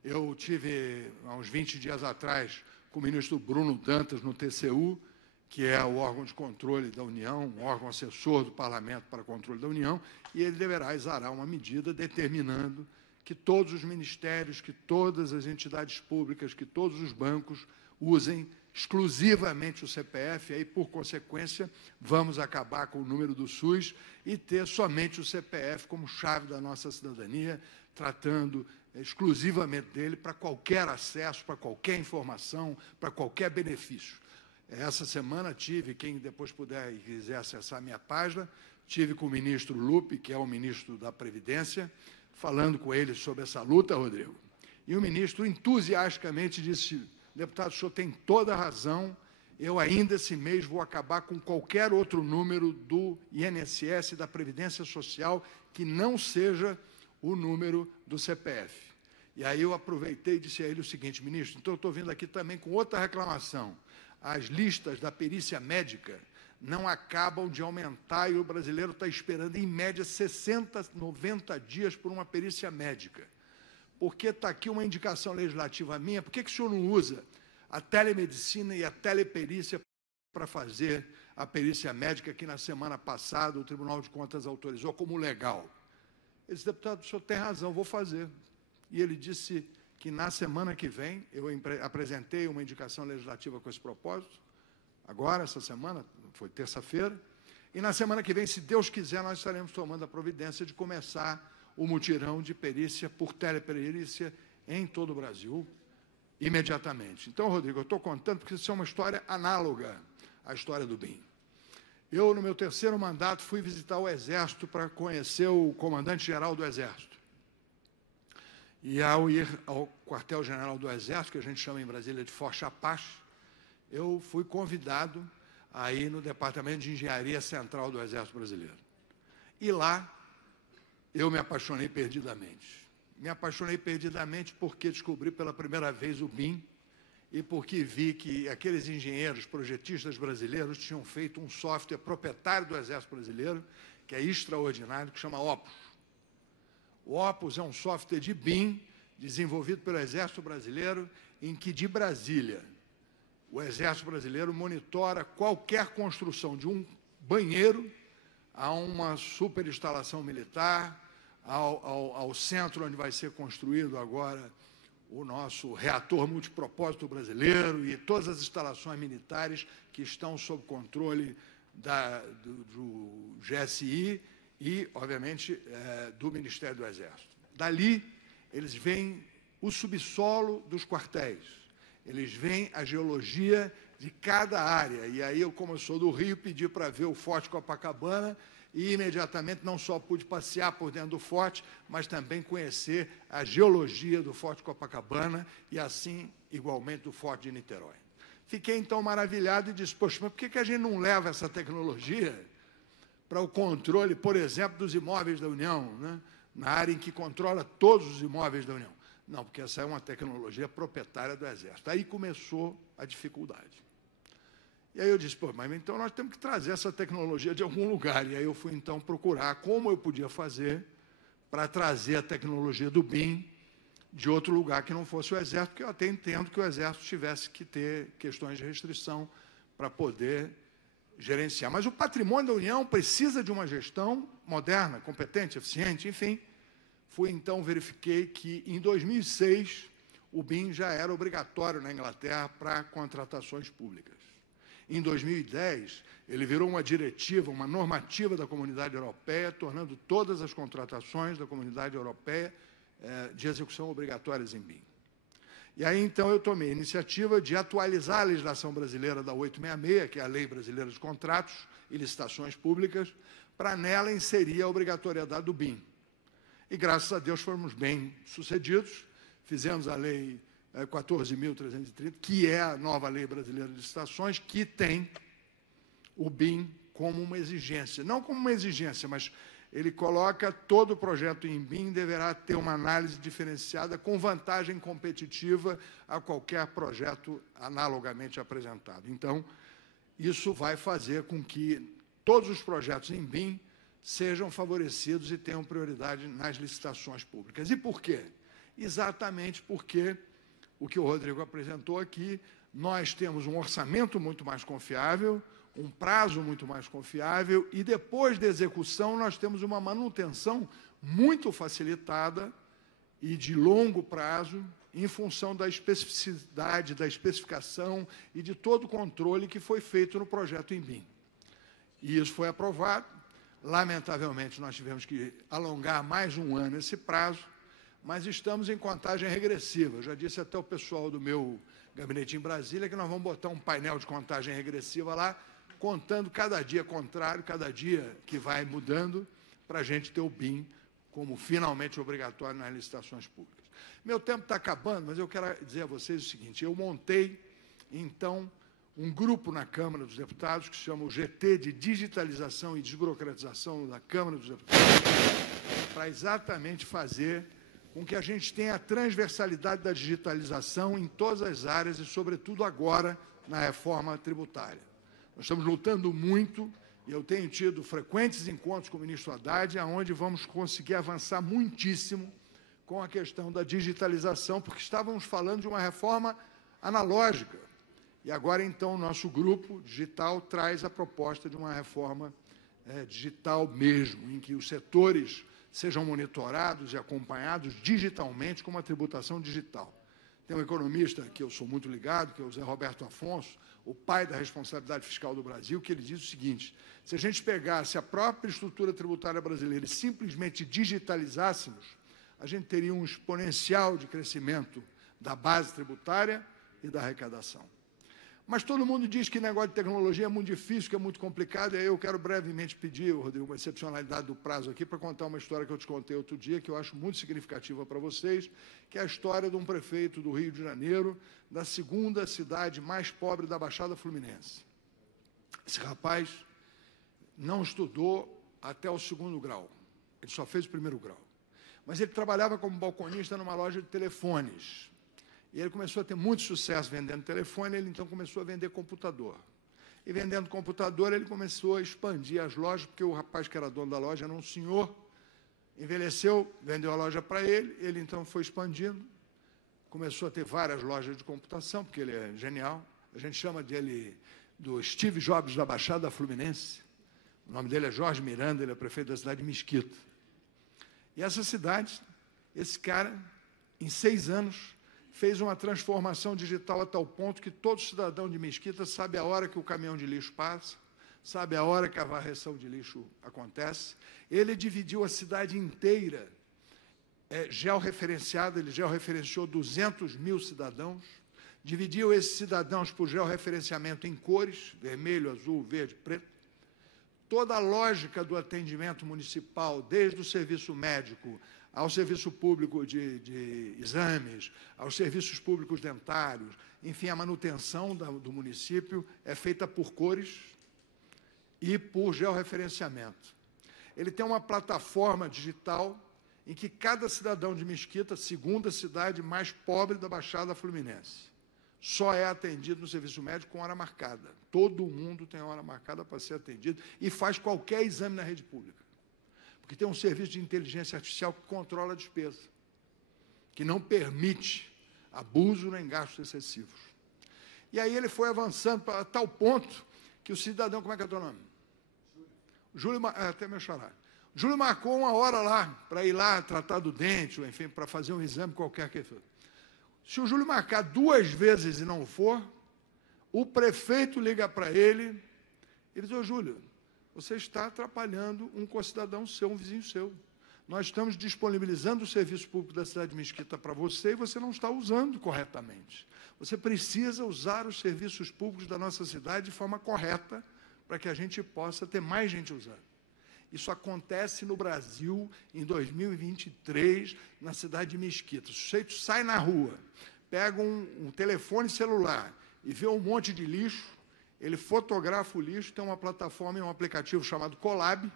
Eu tive, há uns 20 dias atrás, com o ministro Bruno Dantas, no TCU, que é o órgão de controle da União, um órgão assessor do Parlamento para controle da União, e ele deverá exarar uma medida determinando que todos os ministérios, que todas as entidades públicas, que todos os bancos usem exclusivamente o CPF, e aí, por consequência, vamos acabar com o número do SUS e ter somente o CPF como chave da nossa cidadania, tratando exclusivamente dele para qualquer acesso, para qualquer informação, para qualquer benefício. Essa semana tive, quem depois puder e quiser acessar a minha página, tive com o ministro Lupe, que é o ministro da Previdência, falando com ele sobre essa luta, Rodrigo. E o ministro entusiasticamente disse: deputado, o senhor tem toda a razão, eu ainda esse mês vou acabar com qualquer outro número do INSS, da Previdência Social, que não seja o número do CPF. E aí eu aproveitei e disse a ele o seguinte: ministro, então eu estou vindo aqui também com outra reclamação. As listas da perícia médica não acabam de aumentar e o brasileiro está esperando, em média, 60, 90 dias por uma perícia médica. Porque está aqui uma indicação legislativa minha, por que o senhor não usa a telemedicina e a teleperícia para fazer a perícia médica que na semana passada o Tribunal de Contas autorizou como legal? Ele disse: deputado, o senhor tem razão, vou fazer. E ele disse que na semana que vem, eu apresentei uma indicação legislativa com esse propósito, agora, essa semana, foi terça-feira, e na semana que vem, se Deus quiser, nós estaremos tomando a providência de começar o mutirão de perícia por teleperícia em todo o Brasil, imediatamente. Então, Rodrigo, eu estou contando porque isso é uma história análoga à história do BIM. Eu, no meu terceiro mandato, fui visitar o Exército para conhecer o comandante-geral do Exército. E ao ir ao quartel-general do Exército, que a gente chama em Brasília de Forte Apache, eu fui convidado a ir no Departamento de Engenharia Central do Exército Brasileiro. E lá eu me apaixonei perdidamente. Me apaixonei perdidamente porque descobri pela primeira vez o BIM e porque vi que aqueles engenheiros projetistas brasileiros tinham feito um software proprietário do Exército Brasileiro, que é extraordinário, que chama Opus. O Opus é um software de BIM desenvolvido pelo Exército Brasileiro, em que de Brasília o Exército Brasileiro monitora qualquer construção de um banheiro a uma superinstalação militar, ao centro onde vai ser construído agora o nosso reator multipropósito brasileiro e todas as instalações militares que estão sob controle do GSI e, obviamente, do Ministério do Exército. Dali, eles veem o subsolo dos quartéis, eles veem a geologia de cada área. E aí, eu, como eu sou do Rio, pedi para ver o Forte Copacabana e, imediatamente, não só pude passear por dentro do forte, mas também conhecer a geologia do Forte Copacabana e, assim, igualmente, do Forte de Niterói. Fiquei, então, maravilhado e disse: poxa, mas por que a gente não leva essa tecnologia para o controle, por exemplo, dos imóveis da União, né? Na área em que controla todos os imóveis da União? Não, porque essa é uma tecnologia proprietária do Exército. Aí começou a dificuldade. E aí eu disse: pô, mas então nós temos que trazer essa tecnologia de algum lugar. E aí eu fui, então, procurar como eu podia fazer para trazer a tecnologia do BIM de outro lugar que não fosse o Exército, porque eu até entendo que o Exército tivesse que ter questões de restrição para poder gerenciar. Mas o patrimônio da União precisa de uma gestão moderna, competente, eficiente, enfim. Fui, então, verifiquei que, em 2006, o BIM já era obrigatório na Inglaterra para contratações públicas. Em 2010, ele virou uma diretiva, uma normativa da Comunidade Europeia, tornando todas as contratações da Comunidade Europeia de execução obrigatórias em BIM. E aí, então, eu tomei a iniciativa de atualizar a legislação brasileira da 866, que é a Lei Brasileira de Contratos e Licitações Públicas, para nela inserir a obrigatoriedade do BIM. E, graças a Deus, fomos bem sucedidos, fizemos a Lei 14.330, que é a nova Lei Brasileira de Licitações, que tem o BIM como uma exigência. Não como uma exigência, mas ele coloca todo o projeto em BIM deverá ter uma análise diferenciada com vantagem competitiva a qualquer projeto analogamente apresentado. Então, isso vai fazer com que todos os projetos em BIM sejam favorecidos e tenham prioridade nas licitações públicas. E por quê? Exatamente porque o que o Rodrigo apresentou aqui, nós temos um orçamento muito mais confiável, um prazo muito mais confiável e, depois da execução, nós temos uma manutenção muito facilitada e de longo prazo, em função da especificidade, da especificação e de todo o controle que foi feito no projeto em BIM. E isso foi aprovado. Lamentavelmente, nós tivemos que alongar mais um ano esse prazo, mas estamos em contagem regressiva. Eu já disse até ao pessoal do meu gabinete em Brasília, que nós vamos botar um painel de contagem regressiva lá, contando cada dia contrário, cada dia que vai mudando, para a gente ter o BIM como finalmente obrigatório nas licitações públicas. Meu tempo está acabando, mas eu quero dizer a vocês o seguinte: eu montei, então, um grupo na Câmara dos Deputados que se chama o GT de Digitalização e Desburocratização da Câmara dos Deputados, para exatamente fazer com que a gente tenha a transversalidade da digitalização em todas as áreas e, sobretudo, agora, na reforma tributária. Nós estamos lutando muito e eu tenho tido frequentes encontros com o ministro Haddad, onde vamos conseguir avançar muitíssimo com a questão da digitalização, porque estávamos falando de uma reforma analógica. E agora, então, o nosso grupo digital traz a proposta de uma reforma digital mesmo, em que os setores sejam monitorados e acompanhados digitalmente com uma tributação digital. Tem um economista que eu sou muito ligado, que é o Zé Roberto Afonso, o pai da responsabilidade fiscal do Brasil, que ele diz o seguinte: se a gente pegasse a própria estrutura tributária brasileira e simplesmente digitalizássemos, a gente teria um exponencial de crescimento da base tributária e da arrecadação. Mas todo mundo diz que negócio de tecnologia é muito difícil, que é muito complicado, e aí eu quero brevemente pedir, Rodrigo, uma excepcionalidade do prazo aqui, para contar uma história que eu te contei outro dia, que eu acho muito significativa para vocês, que é a história de um prefeito do Rio de Janeiro, da segunda cidade mais pobre da Baixada Fluminense. Esse rapaz não estudou até o 2º grau, ele só fez o 1º grau. Mas ele trabalhava como balconista numa loja de telefones. E ele começou a ter muito sucesso vendendo telefone, ele então começou a vender computador. E vendendo computador, ele começou a expandir as lojas, porque o rapaz que era dono da loja era um senhor, envelheceu, vendeu a loja para ele então foi expandindo, começou a ter várias lojas de computação, porque ele é genial. A gente chama dele do Steve Jobs da Baixada Fluminense. O nome dele é Jorge Miranda, ele é prefeito da cidade de Mesquita. E essa cidade, esse cara, em 6 anos, fez uma transformação digital a tal ponto que todo cidadão de Mesquita sabe a hora que o caminhão de lixo passa, sabe a hora que a varreção de lixo acontece. Ele dividiu a cidade inteira, georreferenciada, ele georreferenciou 200 mil cidadãos, dividiu esses cidadãos por georreferenciamento em cores, vermelho, azul, verde, preto. Toda a lógica do atendimento municipal, desde o serviço médico ao serviço público de exames, aos serviços públicos dentários, enfim, a manutenção do município é feita por cores e por georreferenciamento. Ele tem uma plataforma digital em que cada cidadão de Mesquita, segunda cidade mais pobre da Baixada Fluminense, só é atendido no serviço médico com hora marcada. Todo mundo tem hora marcada para ser atendido e faz qualquer exame na rede pública. Porque tem um serviço de inteligência artificial que controla a despesa, que não permite abuso nem gastos excessivos. E aí ele foi avançando para tal ponto que o cidadão, como é que é o teu nome? Júlio, até meu xará. Júlio marcou uma hora lá, para ir lá tratar do dente, ou enfim, para fazer um exame qualquer que for. Se o Júlio marcar 2 vezes e não for, o prefeito liga para ele e diz: ô Júlio, você está atrapalhando um concidadão seu, um vizinho seu. Nós estamos disponibilizando o serviço público da cidade de Mesquita para você e você não está usando corretamente. Você precisa usar os serviços públicos da nossa cidade de forma correta para que a gente possa ter mais gente usando. Isso acontece no Brasil em 2023, na cidade de Mesquita. O sujeito sai na rua, pega um telefone celular e vê um monte de lixo, ele fotografa o lixo, tem uma plataforma e um aplicativo chamado Colab.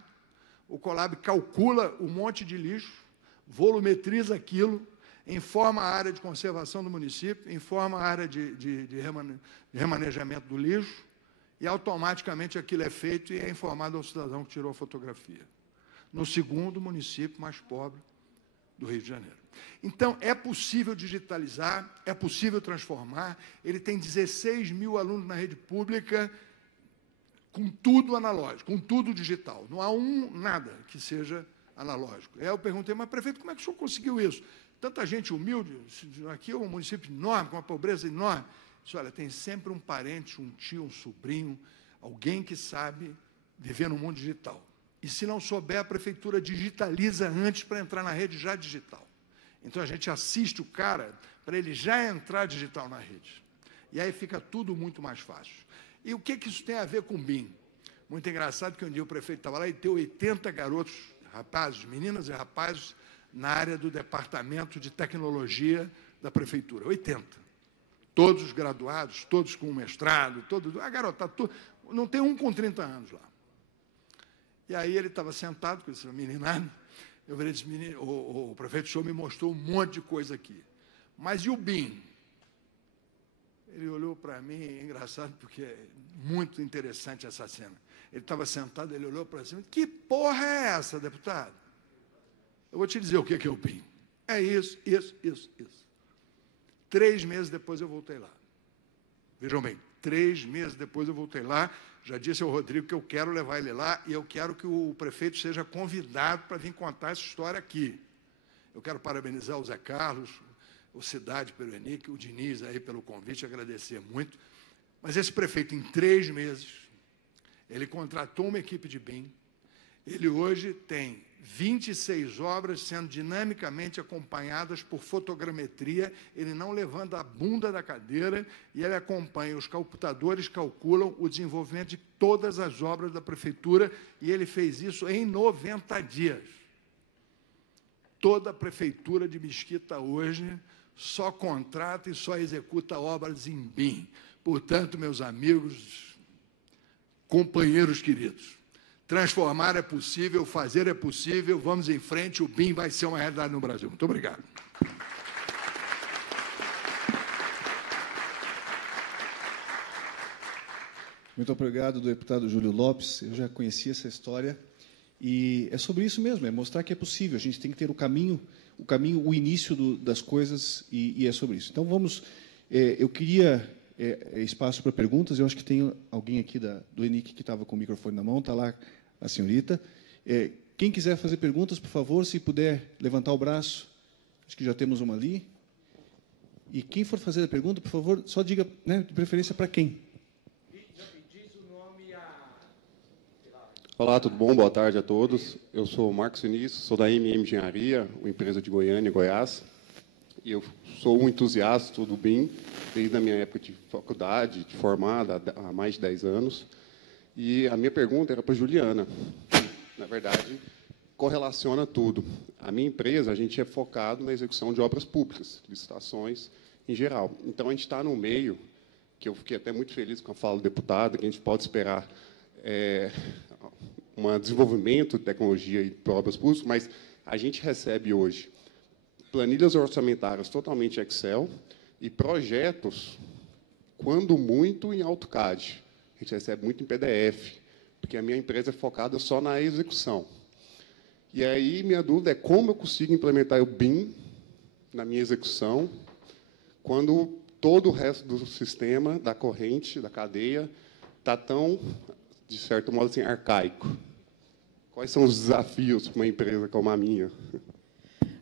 O Colab calcula um monte de lixo, volumetriza aquilo, informa a área de conservação do município, informa a área de remanejamento do lixo, e automaticamente aquilo é feito e é informado ao cidadão que tirou a fotografia. No 2º município mais pobre do Rio de Janeiro. Então, é possível digitalizar, é possível transformar. Ele tem 16 mil alunos na rede pública, com tudo analógico, com tudo digital. Não há nada que seja analógico. Aí eu perguntei: mas prefeito, como é que o senhor conseguiu isso? Tanta gente humilde, aqui é um município enorme, com uma pobreza enorme. Disse: olha, tem sempre um parente, um tio, um sobrinho, alguém que sabe viver no mundo digital. E se não souber, a prefeitura digitaliza antes para entrar na rede já digital. Então, a gente assiste o cara para ele já entrar digital na rede. E aí fica tudo muito mais fácil. E o que isso tem a ver com o BIM? Muito engraçado que um dia o prefeito estava lá e deu 80 garotos, rapazes, meninas e rapazes, na área do departamento de tecnologia da prefeitura. 80. Todos graduados, todos com mestrado, todos, a garotada, não tem um com 30 anos lá. E aí ele estava sentado com esse meninado, eu virei e disse, o prefeito Show me mostrou um monte de coisa aqui. Mas e o BIM? Ele olhou para mim, é engraçado, porque é muito interessante essa cena. Ele estava sentado, ele olhou para cima, que porra é essa, deputado? Eu vou te dizer o que é o BIM. É isso. 3 meses depois eu voltei lá. Vejam bem, 3 meses depois eu voltei lá, já disse ao Rodrigo que eu quero levar ele lá e eu quero que o prefeito seja convidado para vir contar essa história aqui. Eu quero parabenizar o Zé Carlos, o Cidade pelo ENIC, o Diniz aí pelo convite, agradecer muito. Mas esse prefeito, em 3 meses, ele contratou uma equipe de BIM, ele hoje tem 26 obras sendo dinamicamente acompanhadas por fotogrametria, ele não levanta a bunda da cadeira e ele acompanha, os computadores calculam o desenvolvimento de todas as obras da prefeitura e ele fez isso em 90 dias. Toda a prefeitura de Mesquita hoje só contrata e só executa obras em BIM. Portanto, meus amigos, companheiros queridos, transformar é possível, fazer é possível, vamos em frente, o BIM vai ser uma realidade no Brasil. Muito obrigado. Muito obrigado, deputado Júlio Lopes. Eu já conhecia essa história e é sobre isso mesmo, é mostrar que é possível. A gente tem que ter o caminho, o início das coisas e é sobre isso. Então, vamos... eu queria espaço para perguntas. Eu acho que tem alguém aqui do ENIC que estava com o microfone na mão, está lá a senhorita. Quem quiser fazer perguntas, por favor, se puder levantar o braço. Acho que já temos uma ali. E quem for fazer a pergunta, por favor, só diga, né, de preferência para quem. Olá, tudo bom? Boa tarde a todos. Eu sou o Marcos Vinícius, sou da MM Engenharia, uma empresa de Goiânia, Goiás. E eu sou um entusiasta do BIM, desde a minha época de faculdade, de formada, há mais de 10 anos. E a minha pergunta era para a Juliana. Na verdade, correlaciona tudo. A minha empresa, a gente é focado na execução de obras públicas, licitações em geral. Então, a gente está no meio, que eu fiquei até muito feliz com a fala do deputado, que a gente pode esperar um desenvolvimento de tecnologia para obras públicas, mas a gente recebe hoje planilhas orçamentárias totalmente Excel e projetos, quando muito, em AutoCAD. A gente recebe muito em PDF, porque a minha empresa é focada só na execução. E aí, minha dúvida é como eu consigo implementar o BIM na minha execução, quando todo o resto do sistema, da corrente, da cadeia, está tão, de certo modo, assim, arcaico. Quais são os desafios para uma empresa como a minha?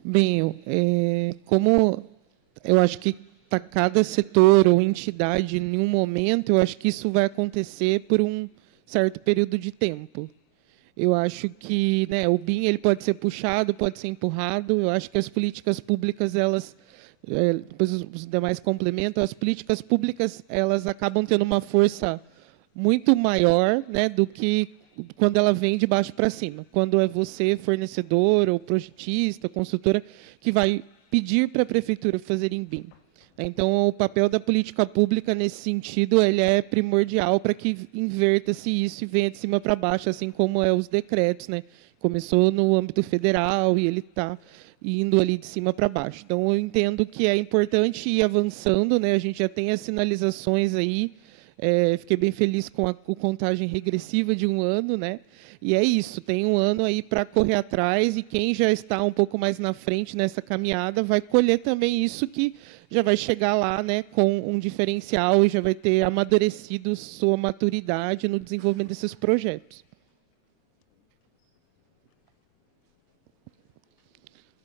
Bem, como eu acho que está cada setor ou entidade em um momento, eu acho que isso vai acontecer por um certo período de tempo. Eu acho que, né, o BIM ele pode ser puxado, pode ser empurrado. Eu acho que as políticas públicas, elas, depois os demais complementam, as políticas públicas elas acabam tendo uma força muito maior, né, do que quando ela vem de baixo para cima, quando é você, fornecedor, ou projetista, consultora, que vai pedir para a prefeitura fazer em BIM. Então, o papel da política pública, nesse sentido, ele é primordial para que inverta-se isso e venha de cima para baixo, assim como os decretos, né? Começou no âmbito federal e ele está indo ali de cima para baixo. Então, eu entendo que é importante ir avançando, né? A gente já tem as sinalizações aí. Fiquei bem feliz com a contagem regressiva de 1 ano, né? E é isso, tem 1 ano aí para correr atrás, e quem já está um pouco mais na frente nessa caminhada vai colher também isso, que já vai chegar lá, né, com um diferencial e já vai ter amadurecido sua maturidade no desenvolvimento desses projetos.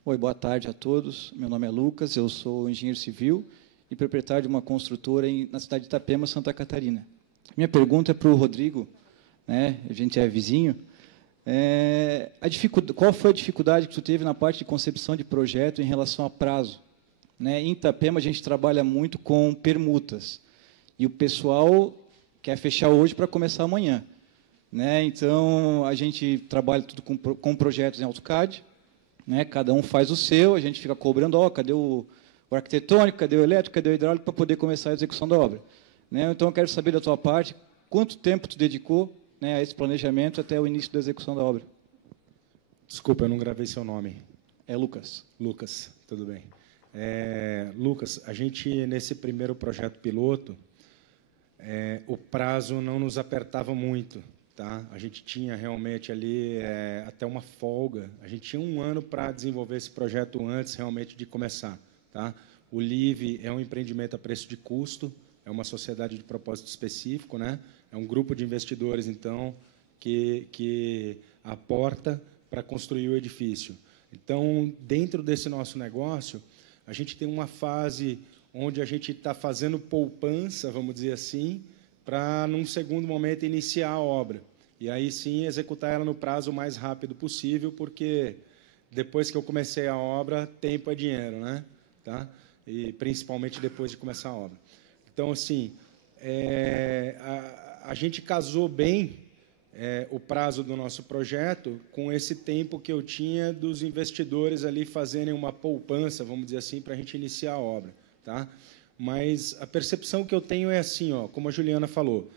Oi, boa tarde a todos. Meu nome é Lucas, eu sou engenheiro civil e proprietário de uma construtora na cidade de Itapema, Santa Catarina. Minha pergunta é para o Rodrigo, né? A gente é vizinho. Qual foi a dificuldade que tu teve na parte de concepção de projeto em relação a prazo? Né? Em Itapema, a gente trabalha muito com permutas. e o pessoal quer fechar hoje para começar amanhã. Né? Então, a gente trabalha tudo com projetos em AutoCAD, né? Cada um faz o seu, a gente fica cobrando, cadê o arquitetônico, cadê o elétrico, cadê o hidráulico, para poder começar a execução da obra. Né? Então, eu quero saber da tua parte, quanto tempo tu dedicou, né, a esse planejamento até o início da execução da obra? Desculpa, eu não gravei seu nome. É Lucas. Lucas, tudo bem. Lucas, a gente, nesse primeiro projeto piloto, o prazo não nos apertava muito. Tá? A gente tinha realmente ali até uma folga. A gente tinha 1 ano para desenvolver esse projeto antes realmente de começar. Tá? O LIVE é um empreendimento a preço de custo, é uma sociedade de propósito específico, né? É um grupo de investidores, então, que aporta para construir o edifício. Então, dentro desse nosso negócio, a gente tem uma fase onde a gente está fazendo poupança, vamos dizer assim, para, num segundo momento, iniciar a obra. E aí, sim, executar ela no prazo o mais rápido possível, porque, depois que eu comecei a obra, tempo é dinheiro, né? Tá? E, principalmente, depois de começar a obra. Então, assim, a gente casou bem o prazo do nosso projeto com esse tempo que eu tinha dos investidores ali fazerem uma poupança, vamos dizer assim, para a gente iniciar a obra. Tá? Mas a percepção que eu tenho é assim, como a Juliana falou,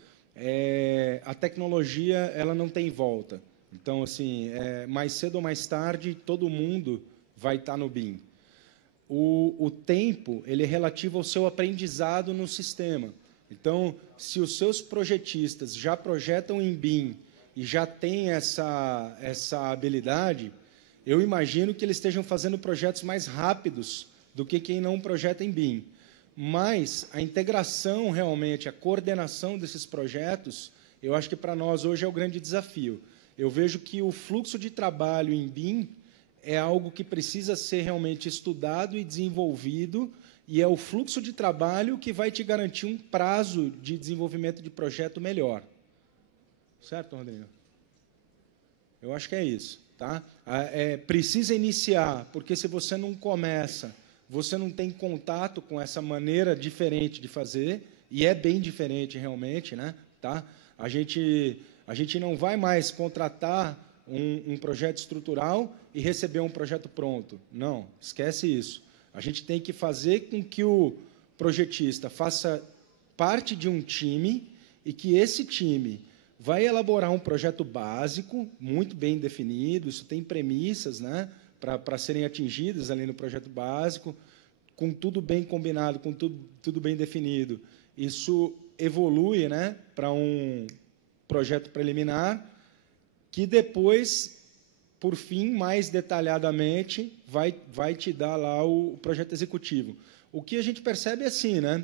a tecnologia ela não tem volta. Então, assim, mais cedo ou mais tarde, todo mundo vai estar no BIM. O tempo ele é relativo ao seu aprendizado no sistema. Então, se os seus projetistas já projetam em BIM e já têm essa habilidade, eu imagino que eles estejam fazendo projetos mais rápidos do que quem não projeta em BIM. Mas a integração, realmente, a coordenação desses projetos, eu acho que para nós hoje é o grande desafio. Eu vejo que o fluxo de trabalho em BIM é algo que precisa ser realmente estudado e desenvolvido, e é o fluxo de trabalho que vai te garantir um prazo de desenvolvimento de projeto melhor. Certo, Rodrigo? Eu acho que é isso. Tá? Precisa iniciar, porque se você não começa, você não tem contato com essa maneira diferente de fazer, e é bem diferente realmente, né? Tá? A gente não vai mais contratar um projeto estrutural e receber um projeto pronto. Não, esquece isso. A gente tem que fazer com que o projetista faça parte de um time e que esse time vai elaborar um projeto básico, muito bem definido, isso tem premissas, né, para serem atingidas ali no projeto básico, com tudo bem combinado, com tudo bem definido. Isso evolui, né, para um projeto preliminar, que depois, por fim, mais detalhadamente, vai te dar lá o projeto executivo. O que a gente percebe é assim, né?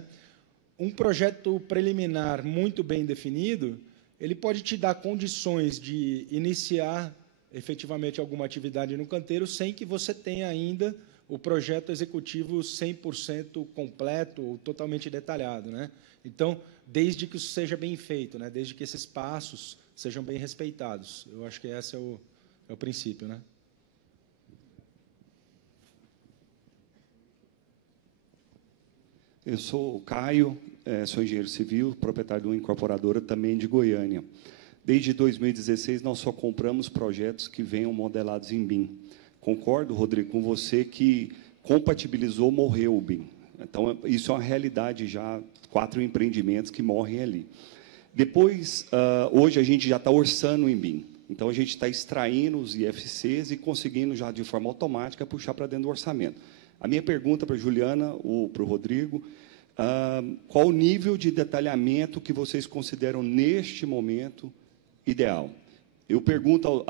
Um projeto preliminar muito bem definido, ele pode te dar condições de iniciar efetivamente alguma atividade no canteiro sem que você tenha ainda o projeto executivo 100% completo ou totalmente detalhado, né? Então, desde que isso seja bem feito, né? Desde que esses passos sejam bem respeitados. Eu acho que esse é o princípio, né? Eu sou o Caio, sou engenheiro civil, proprietário de uma incorporadora também de Goiânia. Desde 2016, nós só compramos projetos que venham modelados em BIM. Concordo, Rodrigo, com você que compatibilizou, morreu o BIM. Então, isso é uma realidade já, 4 empreendimentos que morrem ali. Depois, hoje, a gente já está orçando em BIM. Então, a gente está extraindo os IFCs e conseguindo, já de forma automática, puxar para dentro do orçamento. A minha pergunta para a Juliana ou para o Rodrigo, qual o nível de detalhamento que vocês consideram, neste momento, ideal? Eu pergunto,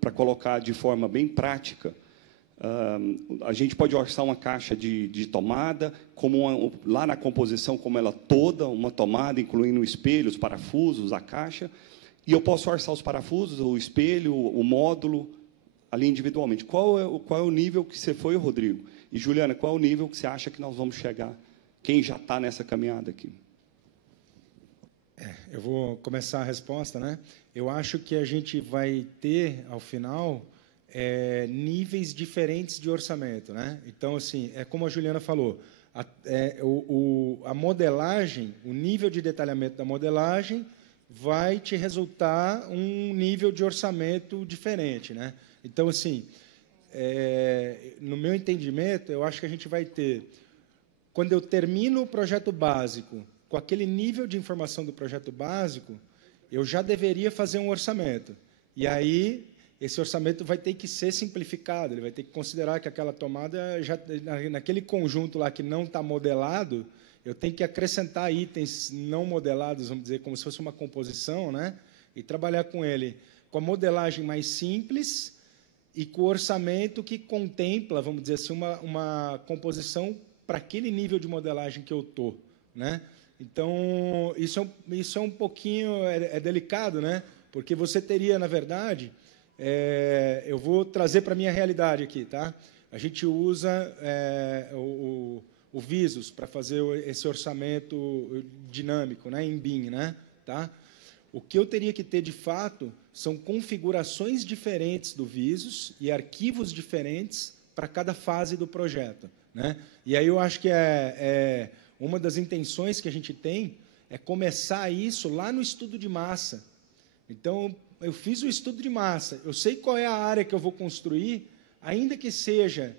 para colocar de forma bem prática, a gente pode orçar uma caixa de tomada, lá na composição, como ela toda, uma tomada, incluindo o espelho, os parafusos, a caixa, e eu posso orçar os parafusos, o espelho, o módulo, ali individualmente. Qual é o nível que você foi, Rodrigo? E, Juliana, qual é o nível que você acha que nós vamos chegar? Quem já está nessa caminhada aqui? Eu vou começar a resposta, né? Eu acho que a gente vai ter, ao final, níveis diferentes de orçamento, né? Então, assim, como a Juliana falou, a modelagem, o nível de detalhamento da modelagem vai te resultar um nível de orçamento diferente, né? Então, assim, no meu entendimento, eu acho que a gente vai ter, quando eu termino o projeto básico, com aquele nível de informação do projeto básico, eu já deveria fazer um orçamento. E aí, esse orçamento vai ter que ser simplificado, ele vai ter que considerar que aquela tomada, já naquele conjunto lá que não está modelado, eu tenho que acrescentar itens não modelados, vamos dizer, como se fosse uma composição, né? E trabalhar com ele com a modelagem mais simples e com o orçamento que contempla, vamos dizer assim, uma composição para aquele nível de modelagem que eu estou, né? Então, isso é um pouquinho delicado, né? Porque você teria, na verdade, eu vou trazer para a minha realidade aqui, tá? A gente usa o Visus para fazer esse orçamento dinâmico, né, em BIM, né, tá? O que eu teria que ter, de fato, são configurações diferentes do Visus e arquivos diferentes para cada fase do projeto, né? E aí eu acho que uma das intenções que a gente tem é começar isso lá no estudo de massa. Então, eu fiz o estudo de massa, eu sei qual é a área que eu vou construir, ainda que seja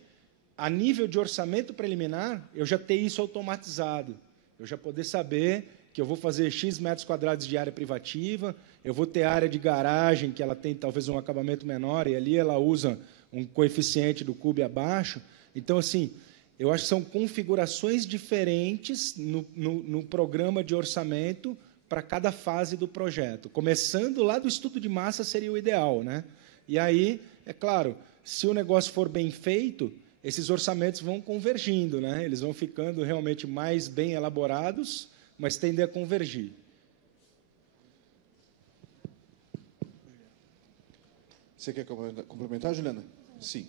a nível de orçamento preliminar, eu já ter isso automatizado. Eu já poder saber que eu vou fazer X metros quadrados de área privativa, eu vou ter área de garagem, que ela tem talvez um acabamento menor, e ali ela usa um coeficiente do cube abaixo. Então, assim, eu acho que são configurações diferentes no programa de orçamento para cada fase do projeto. Começando lá do estudo de massa seria o ideal, né? E aí, é claro, se o negócio for bem feito, esses orçamentos vão convergindo, né? Eles vão ficando realmente mais bem elaborados, mas tendem a convergir. Você quer complementar, Juliana? Sim.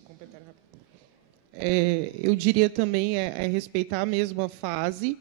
Eu diria também respeitar a mesma fase,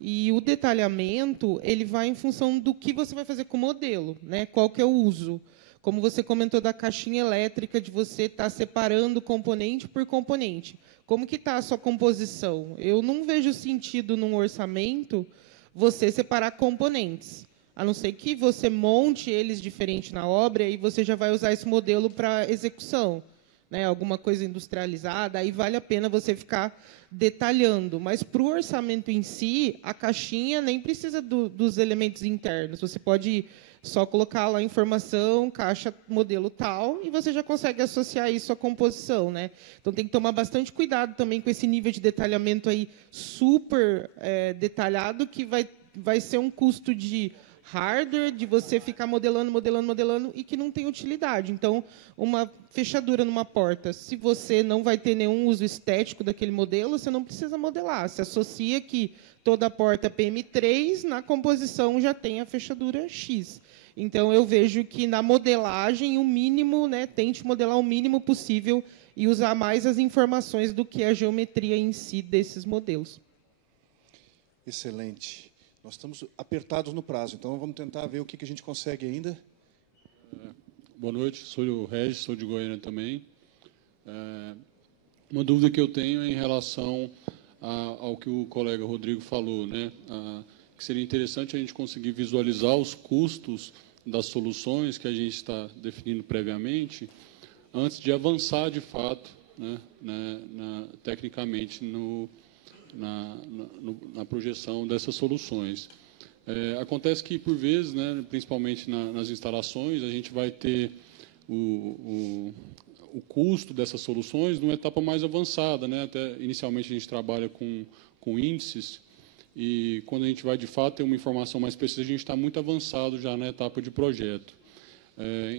e o detalhamento ele vai em função do que você vai fazer com o modelo, né? Qual que é o uso. Como você comentou da caixinha elétrica, de você estar separando componente por componente. Como que está a sua composição? Eu não vejo sentido, num orçamento, você separar componentes. A não ser que você monte eles diferente na obra e você já vai usar esse modelo para execução, né? Alguma coisa industrializada, aí vale a pena você ficar detalhando. Mas, para o orçamento em si, a caixinha nem precisa dos elementos internos. Você pode só colocar lá a informação, caixa, modelo tal, e você já consegue associar isso à composição, né? Então, tem que tomar bastante cuidado também com esse nível de detalhamento aí super detalhado, que vai ser um custo de hardware, de você ficar modelando, e que não tem utilidade. Então, uma fechadura numa porta, se você não vai ter nenhum uso estético daquele modelo, você não precisa modelar. Se associa que toda porta PM3, na composição, já tem a fechadura X. Então, eu vejo que, na modelagem, o mínimo, né, tente modelar o mínimo possível e usar mais as informações do que a geometria em si desses modelos. Excelente. Nós estamos apertados no prazo, então vamos tentar ver o que a gente consegue ainda. Boa noite, sou o Regis, sou de Goiânia também. Uma dúvida que eu tenho é em relação ao que o colega Rodrigo falou, né? Que seria interessante a gente conseguir visualizar os custos das soluções que a gente está definindo previamente, antes de avançar de fato, né, tecnicamente na projeção dessas soluções. Acontece que, por vezes, né, principalmente nas instalações, a gente vai ter o custo dessas soluções numa etapa mais avançada, né? Até inicialmente a gente trabalha com índices, e quando a gente vai, de fato, ter uma informação mais precisa, a gente está muito avançado já na etapa de projeto.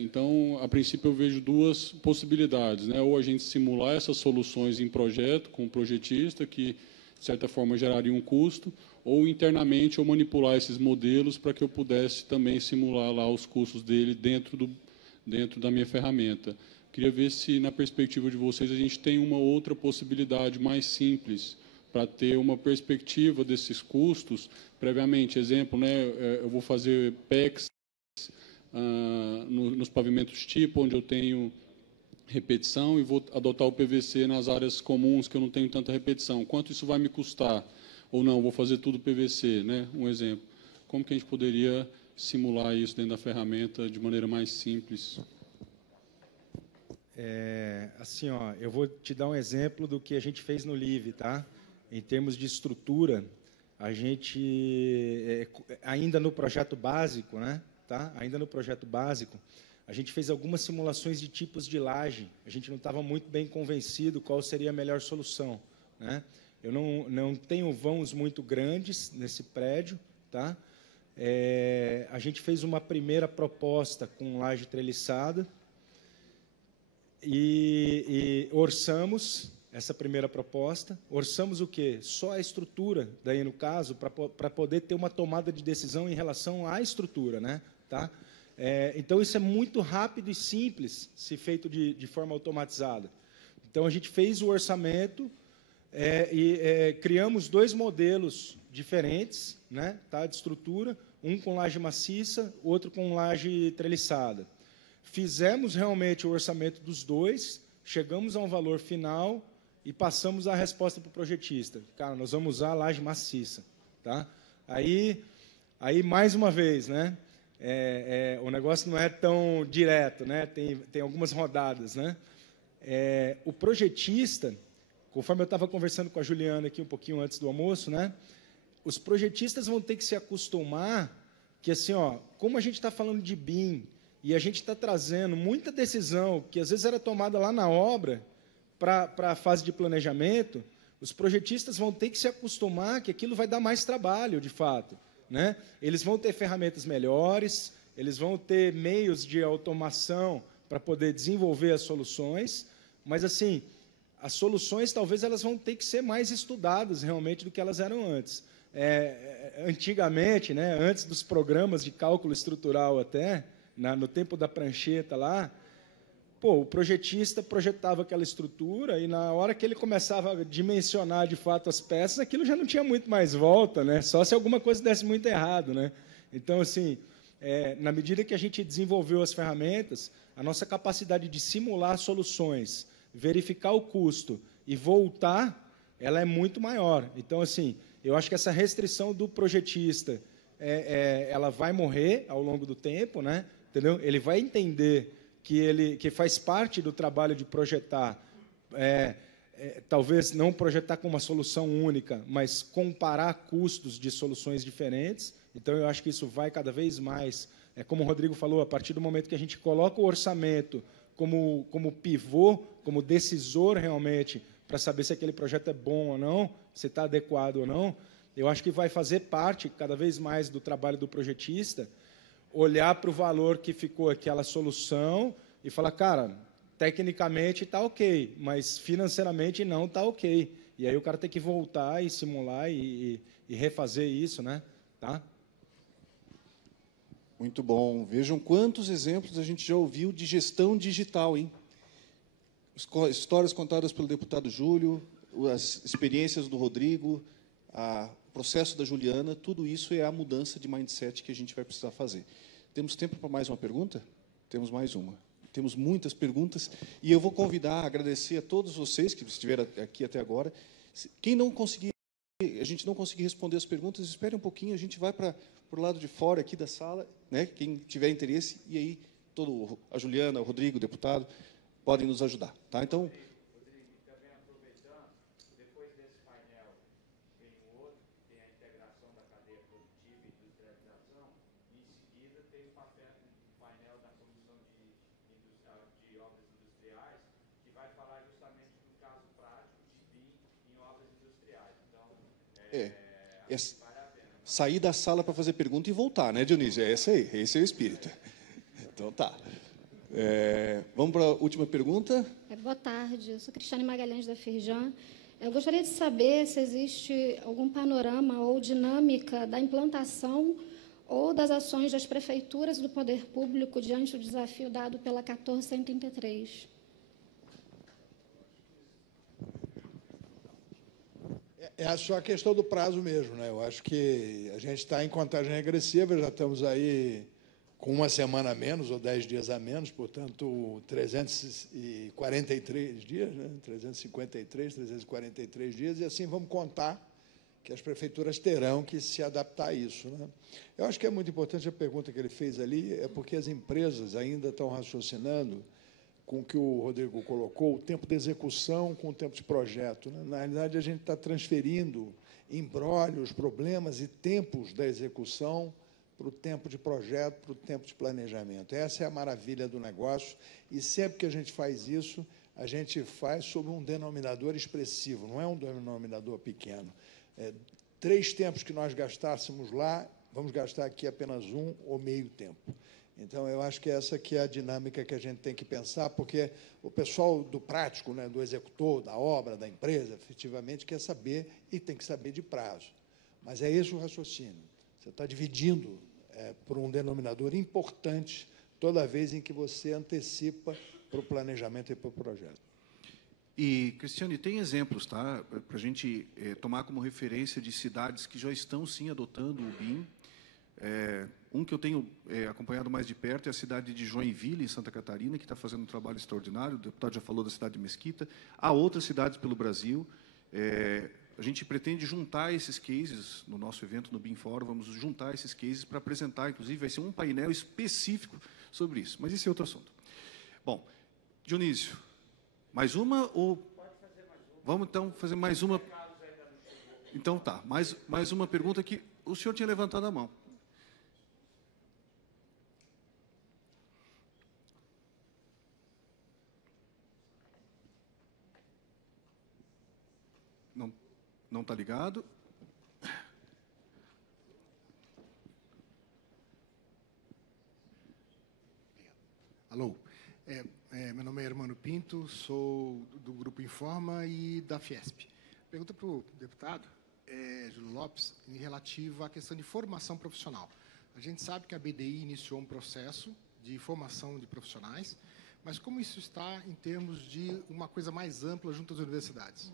Então, a princípio, eu vejo duas possibilidades, né? Ou a gente simular essas soluções em projeto, com o projetista, que, de certa forma, geraria um custo, ou internamente eu manipular esses modelos para que eu pudesse também simular lá os custos dele dentro da minha ferramenta. Queria ver se, na perspectiva de vocês, a gente tem uma outra possibilidade mais simples para ter uma perspectiva desses custos previamente. Exemplo, né, eu vou fazer PECs nos pavimentos tipo, onde eu tenho repetição, e vou adotar o PVC nas áreas comuns, que eu não tenho tanta repetição. Quanto isso vai me custar? ou não, vou fazer tudo PVC, né? Um exemplo. Como que a gente poderia simular isso dentro da ferramenta de maneira mais simples? Assim, ó, eu vou te dar um exemplo do que a gente fez no LIVE, tá? Em termos de estrutura, a gente, ainda no projeto básico, né? Tá? Ainda no projeto básico, a gente fez algumas simulações de tipos de laje. A gente não estava muito bem convencido qual seria a melhor solução, né? Eu não tenho vãos muito grandes nesse prédio, tá? A gente fez uma primeira proposta com laje treliçada e orçamos essa primeira proposta. Orçamos o quê? Só a estrutura, daí no caso, para poder ter uma tomada de decisão em relação à estrutura, né? Tá? Então, isso é muito rápido e simples, se feito de forma automatizada. Então, a gente fez o orçamento criamos 2 modelos diferentes, né, tá, de estrutura, um com laje maciça, outro com laje treliçada. Fizemos realmente o orçamento dos 2, chegamos a um valor final e passamos a resposta para o projetista. Cara, nós vamos usar a laje maciça. Tá? Aí, mais uma vez, né, o negócio não é tão direto, né, tem algumas rodadas. Né? O projetista, conforme eu estava conversando com a Juliana aqui um pouquinho antes do almoço, né, os projetistas vão ter que se acostumar que, assim, ó, como a gente está falando de BIM e a gente está trazendo muita decisão que às vezes era tomada lá na obra para a fase de planejamento, os projetistas vão ter que se acostumar que aquilo vai dar mais trabalho, de fato. Né? Eles vão ter ferramentas melhores, eles vão ter meios de automação para poder desenvolver as soluções, mas, assim, as soluções talvez elas vão ter que ser mais estudadas realmente do que elas eram antes. Antigamente, né, antes dos programas de cálculo estrutural até, no tempo da prancheta lá, o projetista projetava aquela estrutura e, na hora que ele começava a dimensionar, de fato, as peças, aquilo já não tinha muito mais volta, né? Só se alguma coisa desse muito errado. Né? Então, assim, na medida que a gente desenvolveu as ferramentas, a nossa capacidade de simular soluções, verificar o custo e voltar, ela é muito maior. Então, assim, eu acho que essa restrição do projetista, ela vai morrer ao longo do tempo, né? Entendeu? Ele vai entender que faz parte do trabalho de projetar, talvez não projetar com uma solução única, mas comparar custos de soluções diferentes. Então, eu acho que isso vai cada vez mais, como o Rodrigo falou, a partir do momento que a gente coloca o orçamento como pivô, como decisor realmente, para saber se aquele projeto é bom ou não, se está adequado ou não, eu acho que vai fazer parte cada vez mais do trabalho do projetista, olhar para o valor que ficou aquela solução e falar, cara, tecnicamente está ok, mas financeiramente não está ok. E aí o cara tem que voltar e simular e refazer isso, né? Tá? Muito bom. Vejam quantos exemplos a gente já ouviu de gestão digital, hein? Histórias contadas pelo deputado Júlio, as experiências do Rodrigo, o processo da Juliana, tudo isso é a mudança de mindset que a gente vai precisar fazer. Temos tempo para mais uma pergunta? Temos mais uma. Temos muitas perguntas e eu vou convidar, agradecer a todos vocês que estiveram aqui até agora. Quem não conseguir, a gente não conseguir responder as perguntas, espere um pouquinho, a gente vai para o lado de fora aqui da sala, né? Quem tiver interesse, e aí a Juliana, o Rodrigo, o deputado, podem nos ajudar. Tá? Então, sair da sala para fazer pergunta e voltar, né, Dionísio? Esse é o espírito. Então, tá. Vamos para a última pergunta. Boa tarde, eu sou Cristiane Magalhães da Firjan. Eu gostaria de saber se existe algum panorama ou dinâmica da implantação ou das ações das prefeituras do poder público diante do desafio dado pela 1483. É só a questão do prazo mesmo, né? Eu acho que a gente está em contagem regressiva, já estamos aí com uma semana a menos, ou 10 dias a menos, portanto, 343 dias, né? 353, 343 dias, e assim vamos contar que as prefeituras terão que se adaptar a isso, né? Eu acho que é muito importante a pergunta que ele fez ali, é porque as empresas ainda estão raciocinando com o que o Rodrigo colocou, o tempo de execução com o tempo de projeto, né? Na realidade, a gente está transferindo embrólios, problemas e tempos da execução para o tempo de projeto, para o tempo de planejamento. Essa é a maravilha do negócio, e sempre que a gente faz isso, a gente faz sob um denominador expressivo, não é um denominador pequeno. 3 tempos que nós gastássemos lá, vamos gastar aqui apenas 1 ou meio tempo. Então, eu acho que essa que é a dinâmica que a gente tem que pensar, porque o pessoal do prático, né, do executor, da obra, da empresa, efetivamente quer saber e tem que saber de prazo. Mas é esse o raciocínio. Você está dividindo por um denominador importante toda vez em que você antecipa para o planejamento e para o projeto. E, Cristiane, tem exemplos, tá, para a gente tomar como referência de cidades que já estão, sim, adotando o BIM. Um que eu tenho acompanhado mais de perto é a cidade de Joinville, em Santa Catarina, que está fazendo um trabalho extraordinário. O deputado já falou da cidade de Mesquita. Há outras cidades pelo Brasil. A gente pretende juntar esses cases no nosso evento, no BIM Fórum. Vamos juntar esses cases para apresentar, inclusive, vai ser um painel específico sobre isso. Mas esse é outro assunto. Bom, Dionísio, mais uma ou... Vamos, então, fazer mais uma... Então, tá. Mais uma pergunta que o senhor tinha levantado a mão. Não está ligado? Alô, meu nome é Hermano Pinto, sou do Grupo Informa e da Fiesp. Pergunta para o deputado Júlio Lopes, em relativa à questão de formação profissional. A gente sabe que a BDI iniciou um processo de formação de profissionais, mas como isso está em termos de uma coisa mais ampla junto às universidades?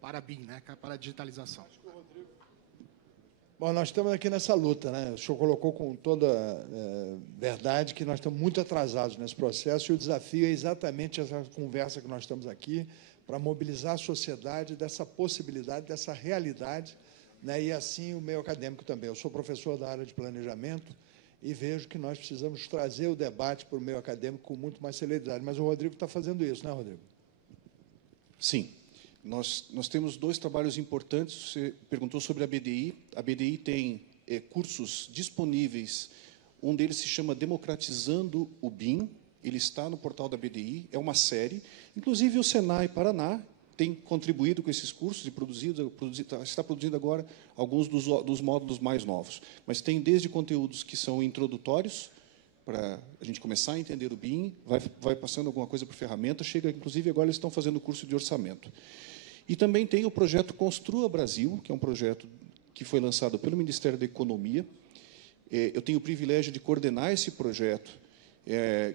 Para a BIM, né, para a digitalização. Bom, nós estamos aqui nessa luta, né? O senhor colocou com toda verdade que nós estamos muito atrasados nesse processo, e o desafio é exatamente essa conversa que nós estamos aqui, para mobilizar a sociedade dessa possibilidade, dessa realidade, né? E assim o meio acadêmico também. Eu sou professor da área de planejamento e vejo que nós precisamos trazer o debate para o meio acadêmico com muito mais celeridade. Mas o Rodrigo está fazendo isso, né, Rodrigo? Sim. Nós temos 2 trabalhos importantes. Você perguntou sobre a BDI. A BDI tem cursos disponíveis. Um deles se chama Democratizando o BIM. Ele está no portal da BDI. É uma série. Inclusive, o Senai Paraná tem contribuído com esses cursos e está produzindo agora alguns dos módulos mais novos. Mas tem desde conteúdos que são introdutórios, para a gente começar a entender o BIM, vai passando alguma coisa por ferramenta, chega, inclusive, agora eles estão fazendo o curso de orçamento. E também tem o projeto Construa Brasil, que é um projeto que foi lançado pelo Ministério da Economia. Eu tenho o privilégio de coordenar esse projeto,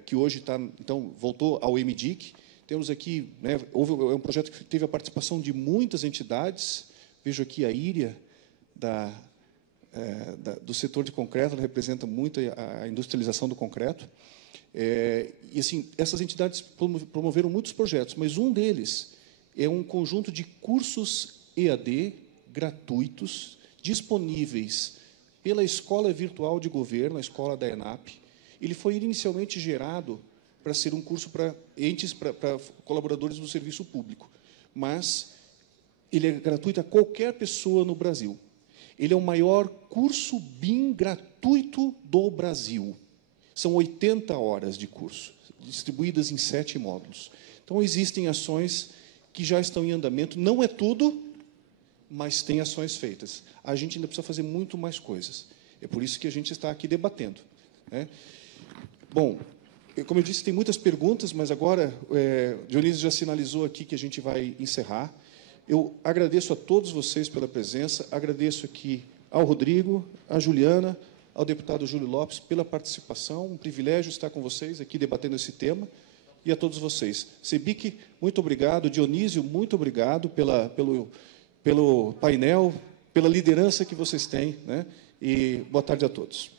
que hoje então, voltou ao MDIC. Temos aqui, né, é um projeto que teve a participação de muitas entidades. Vejo aqui a IRIA, do setor de concreto, ela representa muito a industrialização do concreto. E, assim, essas entidades promoveram muitos projetos, mas um deles é um conjunto de cursos EAD gratuitos, disponíveis pela Escola Virtual de Governo, a escola da ENAP. Ele foi inicialmente gerado para ser um curso para colaboradores do serviço público, mas ele é gratuito a qualquer pessoa no Brasil. Ele é o maior curso BIM gratuito do Brasil. São 80 horas de curso, distribuídas em 7 módulos. Então, existem ações que já estão em andamento. Não é tudo, mas tem ações feitas. A gente ainda precisa fazer muito mais coisas. É por isso que a gente está aqui debatendo, né? Bom, como eu disse, tem muitas perguntas, mas agora Dionísio já sinalizou aqui que a gente vai encerrar. Eu agradeço a todos vocês pela presença, agradeço aqui ao Rodrigo, à Juliana, ao deputado Júlio Lopes pela participação. Um privilégio estar com vocês aqui debatendo esse tema. E a todos vocês. CEBIC, muito obrigado. Dionísio, muito obrigado pelo painel, pela liderança que vocês têm, né? E boa tarde a todos.